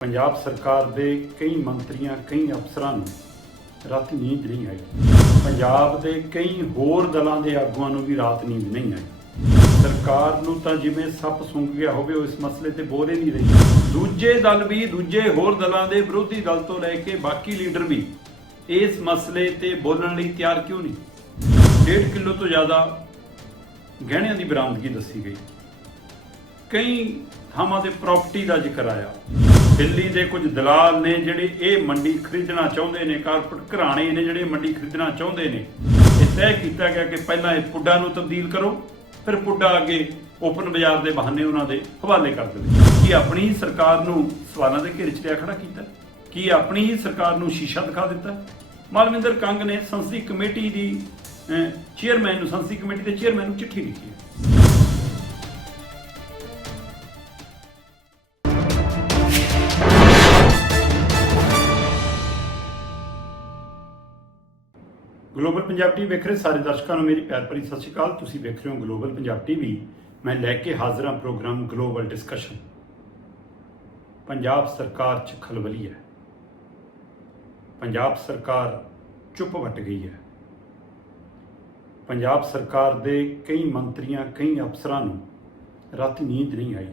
ਪੰਜਾਬ ਸਰਕਾਰ ਦੇ ਕਈ ਮੰਤਰੀਆਂ, ਕਈ ਅਫਸਰਾਂ ਨੂੰ ਰਾਤ ਨੀਂਦ ਨਹੀਂ ਆਈ। ਪੰਜਾਬ ਦੇ ਕਈ ਹੋਰ ਦਲਾਂ ਦੇ ਆਗੂਆਂ ਨੂੰ ਵੀ ਰਾਤ ਨੀਂਦ ਨਹੀਂ ਆਈ। ਸਰਕਾਰ ਨੂੰ ਤਾਂ ਜਿਵੇਂ ਸੱਪ ਸੁੰਘ ਗਿਆ ਹੋਵੇ, ਉਹ ਇਸ ਮਸਲੇ ਤੇ ਬੋਲ ਹੀ ਨਹੀਂ ਰਹੀ। ਦੂਜੇ ਦਲ ਵੀ, ਦੂਜੇ ਹੋਰ ਦਲਾਂ ਦੇ ਵਿਰੋਧੀ ਦਲ ਤੋਂ ਲੈ ਕੇ ਬਾਕੀ ਲੀਡਰ ਵੀ ਇਸ ਮਸਲੇ ਤੇ ਬੋਲਣ ਲਈ ਤਿਆਰ ਕਿਉਂ ਨਹੀਂ? 1.5 ਕਿਲੋ ਤੋਂ ਜ਼ਿਆਦਾ ਗਹਿਣਿਆਂ ਦੀ ਬਰਾਮਦਗੀ ਦੱਸੀ ਗਈ। ਕਈ ਥਾਵਾਂ ਤੇ ਪ੍ਰਾਪਰਟੀ ਦਾ ਜ਼ਿਕਰ ਆਇਆ। ਦਿੱਲੀ ਦੇ ਕੁਝ ਦਲਾਲ ਨੇ ਜਿਹੜੇ ਇਹ ਮੰਡੀ ਖਰੀਦਣਾ ਚਾਹੁੰਦੇ ਨੇ, ਕਾਰਪੋਰੇਟ ਘਰਾਣੇ ਨੇ ਜਿਹੜੇ ਮੰਡੀ ਖਰੀਦਣਾ ਚਾਹੁੰਦੇ ਨੇ, ਇਹ ਤੈਅ ਕੀਤਾ ਗਿਆ ਕਿ ਪਹਿਲਾਂ ਇਹ ਪੁੱਡਾ ਨੂੰ ਤਬਦੀਲ ਕਰੋ, ਫਿਰ ਪੁੱਡਾ ਅੱਗੇ ਓਪਨ ਬਾਜ਼ਾਰ ਦੇ ਬਹਾਨੇ ਉਹਨਾਂ ਦੇ ਹਵਾਲੇ ਕਰ ਦੇਵੇ ਕੀ ਆਪਣੀ ਹੀ ਸਰਕਾਰ ਨੂੰ ਸਵਾਲਾਂ ਦੇ ਘੇਰੇ 'ਚ ਲਿਆ ਖੜਾ ਕੀਤਾ? ਕੀ ਆਪਣੀ ਹੀ ਸਰਕਾਰ ਨੂੰ ਸ਼ੀਸ਼ਾ ਦਿਖਾ ਦਿੱਤਾ? ਮਾਲਵਿੰਦਰ ਕੰਗ ਨੇ ਸੰਸਦੀ ਕਮੇਟੀ ਦੀ ਚੇਅਰਮੈਨ ਨੂੰ, ਸੰਸਦੀ ਕਮੇਟੀ ਦੇ ਚੇਅਰਮੈਨ ਨੂੰ ਚਿੱਠੀ ਲਿਖੀ ਹੈ। ਗਲੋਬਲ ਪੰਜਾਬ ਟੀਵੀ ਵੇਖ ਰਹੇ ਸਾਰੇ ਦਰਸ਼ਕਾਂ ਨੂੰ ਮੇਰੀ ਪਿਆਰ ਭਰੀ ਸਤਿ ਸ਼੍ਰੀ ਅਕਾਲ। ਤੁਸੀਂ ਵੇਖ ਰਹੇ ਹੋ ਗਲੋਬਲ ਪੰਜਾਬ ਟੀਵੀ। ਮੈਂ ਲੈ ਕੇ ਹਾਜ਼ਰ ਹਾਂ ਪ੍ਰੋਗਰਾਮ ਗਲੋਬਲ ਡਿਸਕਸ਼ਨ ਪੰਜਾਬ ਸਰਕਾਰ 'ਚ ਖਲਬਲੀ ਹੈ। ਪੰਜਾਬ ਸਰਕਾਰ ਚੁੱਪ ਵੱਟ ਗਈ ਹੈ। ਪੰਜਾਬ ਸਰਕਾਰ ਦੇ ਕਈ ਮੰਤਰੀਆਂ, ਕਈ ਅਫਸਰਾਂ ਨੂੰ ਰਾਤੀ ਨੀਂਦ ਨਹੀਂ ਆਈ।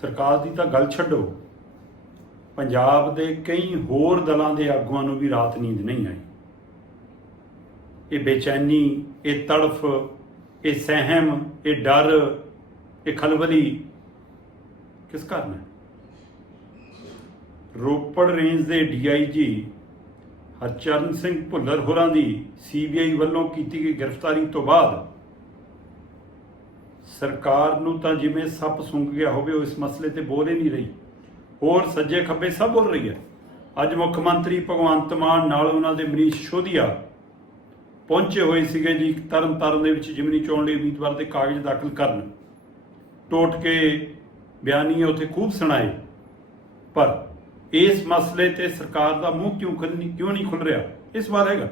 ਸਰਕਾਰ ਦੀ ਤਾਂ ਗੱਲ ਛੱਡੋ। ਪੰਜਾਬ ਦੇ ਕਈ ਹੋਰ ਦਲਾਂ ਦੇ ਆਗੂਆਂ ਨੂੰ ਵੀ ਰਾਤ ਨੀਂਦ ਨਹੀਂ ਆਈ। ਇਹ ਬੇਚੈਨੀ, ਇਹ ਤੜਫ, ਇਹ ਸਹਿਮ, ਇਹ ਡਰ, ਇਹ ਖਲਬਲੀ ਕਿਸ ਕਾਰਨ ਹੈ? ਰੋਪੜ ਰੇਂਜ ਦੇ ਡੀਆਈਜੀ ਹਰਚਰਨ ਸਿੰਘ ਭੁੱਲਰ ਹੋਰਾਂ ਦੀ ਸੀਬੀਆਈ ਵੱਲੋਂ ਕੀਤੀ ਗਈ ਗ੍ਰਿਫਤਾਰੀ ਤੋਂ ਬਾਅਦ ਸਰਕਾਰ ਨੂੰ ਤਾਂ ਜਿਵੇਂ ਸੱਪ ਸੁੰਘ ਗਿਆ ਹੋਵੇ, ਉਹ ਇਸ ਮਸਲੇ ਤੇ ਬੋਲ ਹੀ ਨਹੀਂ ਰਹੀ। ਹੋਰ ਸੱਜੇ ਖੱਬੇ ਸਭ ਬੋਲ ਰਹੀ ਹੈ। ਅੱਜ ਮੁੱਖ ਮੰਤਰੀ ਭਗਵੰਤ ਮਾਨ ਨਾਲ ਉਹਨਾਂ ਦੇ ਮਨੀਸ਼ ਸ਼ੋਧੀਆ ਪਹੁੰਚੇ ਹੋਏ ਸੀਗੇ ਜੀ ਤਰਨ ਤਾਰਨ ਦੇ ਵਿੱਚ ਜਿਮਨੀ ਚੋਣ ਲਈ ਉਮੀਦਵਾਰ ਦੇ ਕਾਗਜ਼ ਦਾਖਲ ਕਰਨ। ਟੋਟ ਕੇ ਬਿਆਨੀ ਉੱਥੇ ਖੂਬ ਸੁਣਾਏ। ਪਰ ਇਸ ਮਸਲੇ ਤੇ ਸਰਕਾਰ ਦਾ ਮੂੰਹ ਕਿਉਂ ਖੁੱਲ ਕਿਉਂ ਨਹੀਂ ਖੁੱਲ ਰਿਹਾ? ਇਸ ਵਾਰ ਹੈਗਾ।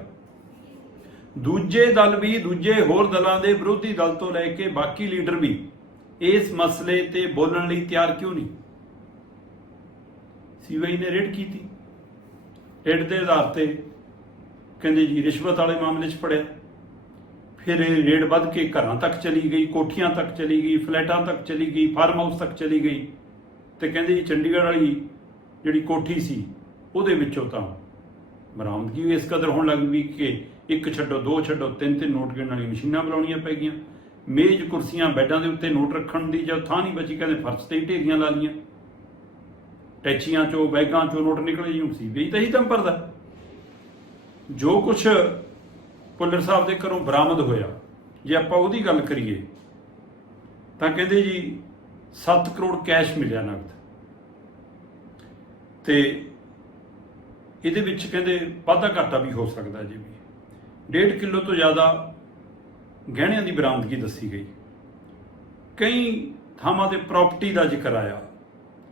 ਦੂਜੇ ਦਲ ਵੀ, ਦੂਜੇ ਹੋਰ ਦਲਾਂ ਦੇ ਵਿਰੋਧੀ ਦਲ ਤੋਂ ਲੈ ਕੇ ਬਾਕੀ ਲੀਡਰ ਵੀ ਇਸ ਮਸਲੇ ਤੇ ਬੋਲਣ ਲਈ ਤਿਆਰ ਕਿਉਂ ਨਹੀਂ? ਸੀਬੀਆਈ ਨੇ ਰੇਡ ਕੀਤੀ। ਰੇਡ ਦੇ ਆਧਾਰ ਤੇ ਕਹਿੰਦੇ ਜੀ, ਰਿਸ਼ਵਤ ਵਾਲੇ ਮਾਮਲੇ 'ਚ ਫੜਿਆ। ਫਿਰ ਇਹ ਰੇਡ ਵੱਧ ਕੇ ਘਰਾਂ ਤੱਕ ਚਲੀ ਗਈ, ਕੋਠੀਆਂ ਤੱਕ ਚਲੀ ਗਈ, ਫਲੈਟਾਂ ਤੱਕ ਚਲੀ ਗਈ, ਫਾਰਮ ਹਾਊਸ ਤੱਕ ਚਲੀ ਗਈ। ਤੇ ਕਹਿੰਦੇ ਜੀ, ਚੰਡੀਗੜ੍ਹ ਵਾਲੀ ਜਿਹੜੀ ਕੋਠੀ ਸੀ, ਉਹਦੇ ਵਿੱਚੋਂ ਤਾਂ ਬਰਾਮਦਗੀ ਵੀ ਇਸ ਕਦਰ ਹੋਣ ਲੱਗ ਪਈ ਕਿ ਇੱਕ ਛੱਡੋ, ਦੋ ਛੱਡੋ, ਤਿੰਨ ਤਿੰਨ ਨੋਟ ਗਿਣਨ ਵਾਲੀ ਮਸ਼ੀਨਾਂ ਬਣਾਉਣੀਆਂ ਪੈ ਗਈਆਂ। ਮੇਜ਼ ਕੁਰਸੀਆਂ ਬੈੱਡਾਂ ਦੇ ਉੱਤੇ ਨੋਟ ਰੱਖਣ ਦੀ ਜਦ ਥਾਂ ਨਹੀਂ ਬਚੀ, ਕਹਿੰਦੇ ਫਰਸ਼ ਤੇ ਹੀ ਢੇਰੀਆਂ ਲਾ ਲੀਆਂ ਟੈਚੀਆਂ ਚੋਂ, ਬੈਗਾਂ ਚੋਂ ਨੋਟ ਨਿਕਲੇ ਜੀ ਸੀ ਵੀ ਤਾਂ ਹੀ ਤਾਂ ਭਰਦਾ ਜੋ ਕੁਛ ਪੁੱਲਰ ਸਾਹਿਬ ਦੇ ਘਰੋਂ ਬਰਾਮਦ ਹੋਇਆ, ਜੇ ਆਪਾਂ ਉਹਦੀ ਗੱਲ ਕਰੀਏ, ਤਾਂ ਕਹਿੰਦੇ ਜੀ 7 ਕਰੋੜ ਕੈਸ਼ ਮਿਲਿਆ ਨਗਦ। ਤੇ ਇਹਦੇ ਵਿੱਚ ਕਹਿੰਦੇ ਵਾਧਾ ਘਾਟਾ ਵੀ ਹੋ ਸਕਦਾ ਜੀ ਵੀ। 1.5 ਕਿਲੋ ਤੋਂ ਜ਼ਿਆਦਾ ਗਹਿਣਿਆਂ ਦੀ ਬਰਾਮਦਗੀ ਦੱਸੀ ਗਈ। ਕਈ ਥਾਵਾਂ ਤੇ ਪ੍ਰਾਪਰਟੀ ਦਾ ਜ਼ਿਕਰ ਆਇਆ।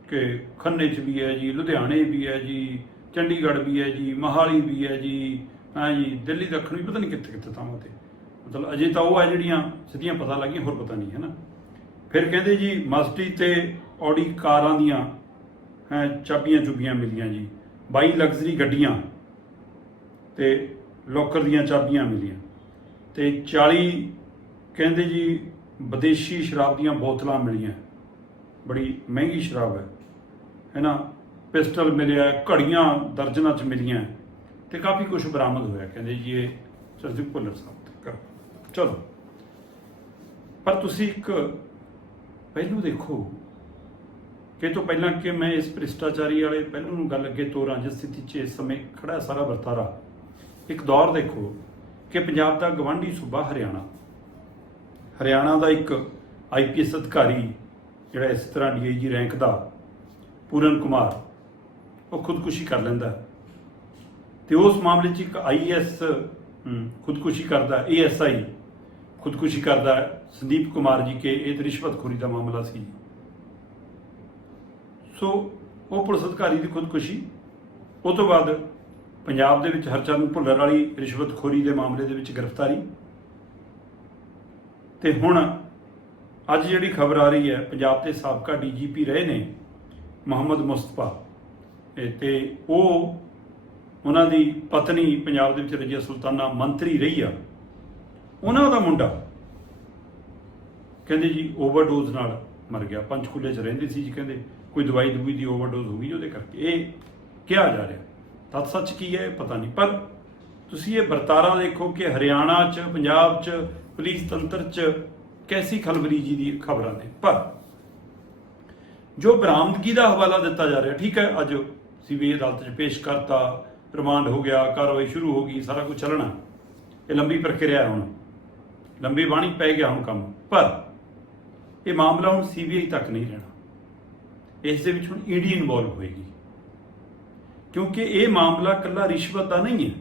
ਕਿ ਖੰਨੇ 'ਚ ਵੀ ਹੈ ਜੀ, ਲੁਧਿਆਣੇ ਵੀ ਹੈ ਜੀ, ਚੰਡੀਗੜ੍ਹ ਵੀ ਹੈ ਜੀ, ਮਹਾਲੀ ਵੀ ਹੈ ਜੀ, ਹਾਂ ਜੀ, ਦਿੱਲੀ, ਦੱਖਣ ਵੀ ਪਤਾ ਨਹੀਂ ਕਿੱਥੇ ਕਿੱਥੇ ਥਾਵਾਂ ਤੇ। ਮਤਲਬ ਅਜੇ ਤਾਂ ਉਹ ਆ ਜਿਹੜੀਆਂ ਸਿੱਧੀਆਂ ਪਤਾ ਲੱਗੀਆਂ, ਹੋਰ ਪਤਾ ਨਹੀਂ ਹੈ ਨਾ। ਫਿਰ ਕਹਿੰਦੇ ਜੀ ਮਸਟੀ ਤੇ ਔਡੀ ਕਾਰਾਂ ਦੀਆਂ, ਹੈਂ, ਚਾਬੀਆਂ ਚੁਬੀਆਂ ਮਿਲੀਆਂ ਜੀ 22 ਲਗਜ਼ਰੀ ਗੱਡੀਆਂ ਤੇ ਲੋਕਰ ਦੀਆਂ ਚਾਬੀਆਂ ਮਿਲੀਆਂ। ਤੇ 40 ਕਹਿੰਦੇ ਜੀ, ਵਿਦੇਸ਼ੀ ਸ਼ਰਾਬ ਦੀਆਂ ਬੋਤਲਾਂ ਮਿਲੀਆਂ। ਬੜੀ ਮਹਿੰਗੀ ਸ਼ਰਾਬ ਹੈ। ਹੈਨਾ, ਪਿਸਟਲ ਮਿਲਿਆ, ਘੜੀਆਂ ਦਰਜਨਾਂ ਚ ਮਿਲੀਆਂ ਤੇ ਕਾਫੀ ਕੁਝ ਬਰਾਮਦ ਹੋਇਆ, ਕਹਿੰਦੇ ਜੀ ਇਹ ਸਰਜੀਤ ਭੁੱਲਰ ਸਾਹਿਬ ਤੇ। ਕਰੋ। ਚਲੋ। ਪਰ ਤੁਸੀਂ ਇੱਕ ਪਹਿਲੂ ਦੇਖੋ ਕਿ ਤੋਂ ਪਹਿਲਾਂ ਕਿ ਮੈਂ ਇਸ ਭ੍ਰਿਸ਼ਟਾਚਾਰੀ ਵਾਲੇ ਪਹਿਲੂ ਨੂੰ ਗੱਲ ਅੱਗੇ ਤੋਰਾਂ, ਜਿਸ ਸਥਿਤੀ 'ਚ ਇਸ ਸਮੇਂ ਖੜਾ ਸਾਰਾ ਵਰਤਾਰਾ, ਇੱਕ ਦੌਰ ਦੇਖੋ ਕਿ ਪੰਜਾਬ ਦਾ ਗਵਾਂਢੀ ਸੂਬਾ ਹਰਿਆਣਾ। ਹਰਿਆਣਾ ਦਾ ਇੱਕ ਆਈਪੀਐਸ ਅਧਿਕਾਰੀ, ਜਿਹੜਾ ਇਸ ਤਰ੍ਹਾਂ ਡੀਆਈਜੀ ਰੈਂਕ ਦਾ ਪੂਰਨ ਕੁਮਾਰ। ਉਹ ਖੁਦਕੁਸ਼ੀ ਕਰ ਲੈਂਦਾ। ਹੈ। ਤੇ ਉਸ ਮਾਮਲੇ 'ਚ ਇੱਕ ਆਈਐਸ ਖੁਦਕੁਸ਼ੀ ਕਰਦਾ ਏਐਸਆਈ ਖੁਦਕੁਸ਼ੀ ਕਰਦਾ ਸੰਦੀਪ ਕੁਮਾਰ ਜੀ ਕੇ, ਇਹ ਤਾਂ ਰਿਸ਼ਵਤਖੋਰੀ ਦਾ ਮਾਮਲਾ ਸੀ। ਸੋ, ਉਹ ਪੁਲਿਸ ਅਧਿਕਾਰੀ ਦੀ ਖੁਦਕੁਸ਼ੀ। ਉਹ ਤੋਂ ਬਾਅਦ ਪੰਜਾਬ ਦੇ ਵਿੱਚ ਹਰਚਰਨ ਭੁੱਲਰ ਵਾਲੀ ਰਿਸ਼ਵਤਖੋਰੀ ਦੇ ਮਾਮਲੇ ਦੇ ਵਿੱਚ ਗ੍ਰਿਫਤਾਰੀ। ਤੇ ਹੁਣ ਅੱਜ ਜਿਹੜੀ ਖਬਰ ਆ ਰਹੀ ਹੈ, ਪੰਜਾਬ ਦੇ ਸਾਬਕਾ ਡੀਜੀਪੀ ਰਹੇ ਨੇ ਮੁਹੰਮਦ ਮੁਸਤਫਾ। ਇਹ ਤੇ ਉਹ ਉਹਨਾਂ ਦੀ ਪਤਨੀ ਪੰਜਾਬ ਦੇ ਵਿੱਚ ਰਜੀਆ ਸੁਲਤਾਨਾ ਮੰਤਰੀ ਰਹੀ ਆ। ਉਹਨਾਂ ਦਾ ਮੁੰਡਾ ਕਹਿੰਦੇ ਜੀ ਓਵਰਡੋਜ਼ ਨਾਲ ਮਰ ਗਿਆ। ਪੰਚਕੂਲੇ 'ਚ ਰਹਿੰਦੇ ਸੀ ਜੀ ਕਹਿੰਦੇ। ਕੋਈ ਦਵਾਈ ਦਵਾਈ ਦੀ ਓਵਰਡੋਜ਼ ਹੋ ਗਈ ਉਹਦੇ ਕਰਕੇ। ਇਹ ਕਿਹਾ ਜਾ ਰਿਹਾ। ਤਦ ਸੱਚ ਕੀ ਹੈ ਇਹ ਪਤਾ ਨਹੀਂ। ਪਰ ਤੁਸੀਂ ਇਹ ਵਰਤਾਰਾ ਦੇਖੋ ਕਿ ਹਰਿਆਣਾ 'ਚ, ਪੰਜਾਬ 'ਚ, ਪੁਲਿਸ ਤੰਤਰ 'ਚ ਕੈਸੀ ਖਲਬਲੀਜੀ ਦੀ ਖਬਰਾਂ ਨੇ। ਪਰ ਜੋ ਬਰਾਮਦਗੀ ਦਾ ਹਵਾਲਾ ਦਿੱਤਾ ਜਾ ਰਿਹਾ, ਠੀਕ ਹੈ, ਅੱਜ ਸੀਬੀਆਈ ਅਦਾਲਤ 'ਚ ਪੇਸ਼ ਕਰਤਾ, ਰਿਮਾਂਡ ਹੋ ਗਿਆ, ਕਾਰਵਾਈ ਸ਼ੁਰੂ ਹੋ ਗਈ, ਸਾਰਾ ਕੁਝ ਚੱਲਣਾ। ਇਹ ਲੰਬੀ ਪ੍ਰਕਿਰਿਆ ਹੈ ਹੁਣ। ਲੰਬੀ ਬਾਣੀ ਪੈ ਗਿਆ ਹੁਣ ਕੰਮ। ਪਰ ਇਹ ਮਾਮਲਾ ਹੁਣ ਸੀਬੀਆਈ ਤੱਕ ਨਹੀਂ ਰਹਿਣਾ। ਇਸ ਦੇ ਵਿੱਚ ਹੁਣ ਈਡੀ ਇਨਵੋਲਵ ਹੋਏਗੀ। ਕਿਉਂਕਿ ਇਹ ਮਾਮਲਾ ਕੱਲਾ ਰਿਸ਼ਵਤ ਦਾ ਨਹੀਂ ਹੈ।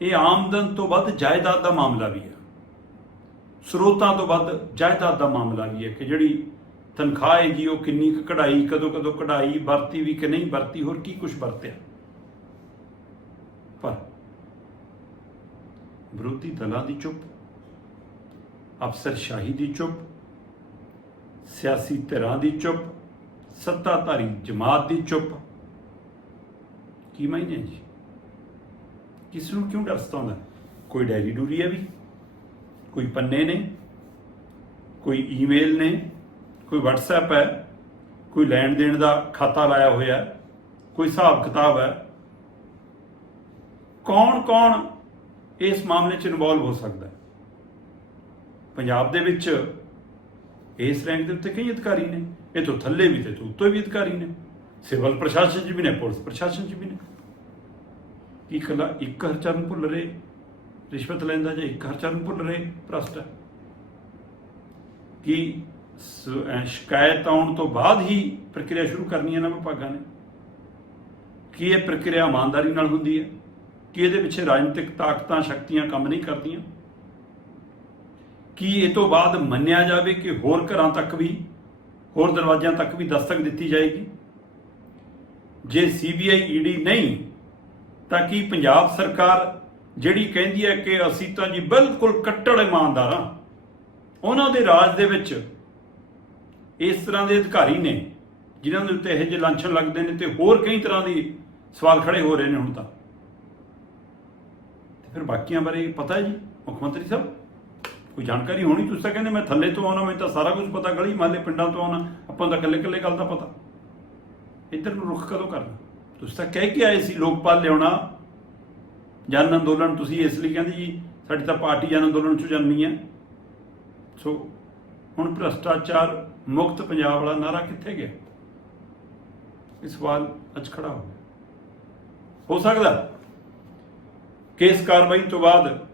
ਇਹ ਆਮਦਨ ਤੋਂ ਵੱਧ ਜਾਇਦਾਦ ਦਾ ਮਾਮਲਾ ਵੀ ਹੈ। ਸਰੋਤਾਂ ਤੋਂ ਵੱਧ ਜਾਇਦਾਦ ਦਾ ਮਾਮਲਾ ਵੀ ਹੈ ਕਿ ਜਿਹੜੀ ਤਨਖਾਹ ਹੈਗੀ, ਉਹ ਕਿੰਨੀ ਕੁ ਕਢਾਈ, ਕਦੋਂ ਕਦੋਂ ਕਢਾਈ, ਵਰਤੀ ਵੀ ਕਿ ਨਹੀਂ ਵਰਤੀ, ਹੋਰ ਕੀ ਕੁਝ ਵਰਤਿਆ? ਪਰ ਵਿਰੋਧੀ ਦਲਾਂ ਦੀ ਚੁੱਪ ਅਫਸਰਸ਼ਾਹੀ ਦੀ ਚੁੱਪ, ਸਿਆਸੀ ਧਿਰਾਂ ਦੀ ਚੁੱਪ, ਸੱਤਾਧਾਰੀ ਜਮਾਤ ਦੀ ਚੁੱਪ। ਕੀ ਮਾਇਨੇ ਹੈ ਜੀ? ਕਿਸ ਨੂੰ ਕਿਉਂ ਡਰ ਸਤਾਉਂਦਾ? ਕੋਈ ਡਾਇਰੀ ਡੂਰੀ ਹੈ ਵੀ? ਕੋਈ ਪੰਨੇ ਨੇ? ਕੋਈ ਈਮੇਲ ਨੇ? ਕੋਈ WhatsApp ਹੈ, ਕੋਈ ਲੈਣ ਦੇਣ ਦਾ ਖਾਤਾ ਲਾਇਆ ਹੋਇਆ ਹੈ, ਕੋਈ ਹਿਸਾਬ ਕਿਤਾਬ ਹੈ ਕੌਣ ਕੌਣ ਇਸ ਮਾਮਲੇ 'ਚ ਇਨਵੋਲਵ ਹੋ ਸਕਦਾ ਹੈ? ਪੰਜਾਬ ਦੇ ਵਿੱਚ ਇਸ ਰੈਂਕ ਦੇ ਉੱਤੇ ਕਈ ਅਧਿਕਾਰੀ ਨੇ, ਇਹ ਤੋਂ ਥੱਲੇ ਵੀ ਤੇ ਤੋਂ ਵੀ ਅਧਿਕਾਰੀ ਨੇ, ਸਿਵਲ ਪ੍ਰਸ਼ਾਸਨ 'ਚ ਵੀ ਨੇ, ਪੁਲਿਸ ਪ੍ਰਸ਼ਾਸਨ 'ਚ ਵੀ ਨੇ। ਕੀ ਕੱਲਾ ਇੱਕ ਹਰਚਰਨ ਭੁੱਲ ਰਹੇ, ਰਿਸ਼ਵਤ ਲੈਂਦਾ ਜਾਂ ਇੱਕ ਹਰਚਰਨ ਭੁੱਲ ਰਹੇ, ਭ੍ਰਸ਼ਟ ਹੈ? ਕੀ ਸ਼ਿਕਾਇਤ ਆਉਣ ਤੋਂ ਬਾਅਦ ਹੀ ਪ੍ਰਕਿਰਿਆ ਸ਼ੁਰੂ ਕਰਨੀ ਹੈ ਨਾ ਵਿਭਾਗਾਂ ਨੇ। ਕੀ ਇਹ ਪ੍ਰਕਿਰਿਆ ਇਮਾਨਦਾਰੀ ਨਾਲ ਹੁੰਦੀ ਹੈ? ਕੀ ਇਹਦੇ ਪਿੱਛੇ ਰਾਜਨੀਤਿਕ ਤਾਕਤਾਂ, ਸ਼ਕਤੀਆਂ ਕੰਮ ਨਹੀਂ ਕਰਦੀਆਂ? ਕੀ ਇਹ ਤੋਂ ਬਾਅਦ ਮੰਨਿਆ ਜਾਵੇ ਕਿ ਹੋਰ ਘਰਾਂ ਤੱਕ ਵੀ, ਹੋਰ ਦਰਵਾਜ਼ਿਆਂ ਤੱਕ ਵੀ ਦਸਤਕ ਦਿੱਤੀ ਜਾਏਗੀ? ਜੇ ਸੀਬੀਆਈ ਈਡੀ ਨਹੀਂ, ਤਾਂ ਕੀ ਪੰਜਾਬ ਸਰਕਾਰ ਜਿਹੜੀ ਕਹਿੰਦੀ ਹੈ ਕਿ ਅਸੀਂ ਤਾਂ ਜੀ ਬਿਲਕੁਲ ਕੱਟੜ ਇਮਾਨਦਾਰ ਹਾਂ, ਉਹਨਾਂ ਦੇ ਰਾਜ ਦੇ ਵਿੱਚ ਇਸ ਤਰ੍ਹਾਂ ਦੇ ਅਧਿਕਾਰੀ ਨੇ, ਜਿਨ੍ਹਾਂ ਦੇ ਉੱਤੇ ਇਹ ਜਿਹੇ ਲਾਂਛਨ ਲੱਗਦੇ ਨੇ ਤੇ ਹੋਰ ਕਈ ਤਰ੍ਹਾਂ ਦੀ ਸਵਾਲ ਖੜੇ ਹੋ ਰਹੇ ਨੇ ਹੁਣ ਤਾਂ। ਤੇ ਫਿਰ ਬਾਕੀਆਂ ਬਾਰੇ ਪਤਾ ਹੈ ਜੀ, ਮੁੱਖ ਮੰਤਰੀ ਸਾਹਿਬ? ਕੋਈ ਜਾਣਕਾਰੀ ਹੋਣੀ? ਤੁਸੀਂ ਤਾਂ ਕਹਿੰਦੇ ਮੈਂ ਥੱਲੇ ਤੋਂ ਆਉਣਾ, ਮੈਨੂੰ ਤਾਂ ਸਾਰਾ ਕੁਝ ਪਤਾ, ਗਲੀ ਮਹੱਲੇ ਪਿੰਡਾਂ ਤੋਂ ਆਉਣਾ, ਆਪਾਂ ਤਾਂ ਇਕੱਲੇ ਇਕੱਲੇ ਗੱਲ ਦਾ ਪਤਾ। ਇੱਧਰ ਨੂੰ ਰੁਖ ਕਦੋਂ ਕਰਨਾ? ਤੁਸੀਂ ਤਾਂ ਕਹਿ ਕੇ ਆਏ ਸੀ ਲੋਕਪਾਲ ਲਿਆਉਣਾ। ਜਨ ਅੰਦੋਲਨ, ਤੁਸੀਂ ਇਸ ਲਈ ਕਹਿੰਦੇ ਜੀ, ਸਾਡੀ ਤਾਂ ਪਾਰਟੀ ਜਨ ਅੰਦੋਲਨ ਚੋਂ ਜਨਮੀ ਹੈ। ਸੋ, ਹੁਣ ਭ੍ਰਸ਼ਟਾਚਾਰ ਮੁਕਤ ਪੰਜਾਬ ਵਾਲਾ ਨਾਰਾ ਕਿੱਥੇ ਗਿਆ? ਇਹ ਸਵਾਲ ਅੱਜ ਖੜਾ ਹੋ ਗਿਆ। ਹੋ ਸਕਦਾ ਕੇਸ ਕਾਰਵਾਈ ਤੋਂ ਬਾਅਦ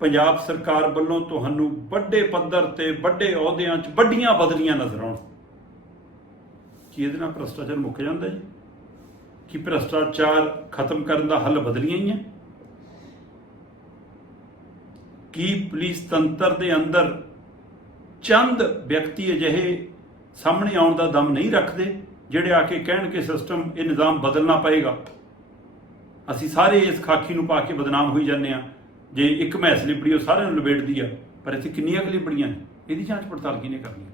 ਪੰਜਾਬ ਸਰਕਾਰ ਵੱਲੋਂ ਤੁਹਾਨੂੰ ਵੱਡੇ ਪੱਧਰ ਤੇ, ਵੱਡੇ ਅਹੁਦਿਆਂ 'ਚ ਵੱਡੀਆਂ ਬਦਲੀਆਂ ਨਜ਼ਰ ਆਉਣ। ਕੀ ਇਹਦੇ ਨਾਲ ਭ੍ਰਸ਼ਟਾਚਾਰ ਮੁੱਕ ਜਾਂਦਾ ਜੀ? ਕੀ ਭ੍ਰਸ਼ਟਾਚਾਰ ਖਤਮ ਕਰਨ ਦਾ ਹੱਲ ਬਦਲੀਆਂ ਹੀ ਹੈ ਕੀ ਪੁਲਿਸ ਤੰਤਰ ਦੇ ਅੰਦਰ ਚੰਦ ਵਿਅਕਤੀ ਅਜਿਹੇ ਸਾਹਮਣੇ ਆਉਣ ਦਾ ਦਮ ਨਹੀਂ ਰੱਖਦੇ, ਜਿਹੜੇ ਆ ਕੇ ਕਹਿਣ ਕਿ ਸਿਸਟਮ, ਇਹ ਨਿਜ਼ਾਮ ਬਦਲਣਾ ਪਏਗਾ। ਅਸੀਂ ਸਾਰੇ ਇਸ ਖਾਕੀ ਨੂੰ ਪਾ ਕੇ ਬਦਨਾਮ ਹੋਈ ਜਾਂਦੇ ਆ ਜੇ ਇੱਕ ਮੈਸ ਲਿਬੜੀ, ਉਹ ਸਾਰਿਆਂ ਨੂੰ ਲਪੇਟਦੀ ਆ, ਪਰ ਇੱਥੇ ਕਿੰਨੀਆਂ ਕੁ ਲਿਬੜੀਆਂ ਨੇ? ਇਹਦੀ ਜਾਂਚ ਪੜਤਾਲ ਕਿਹਨੇ ਕਰਨੀ ਹੈ?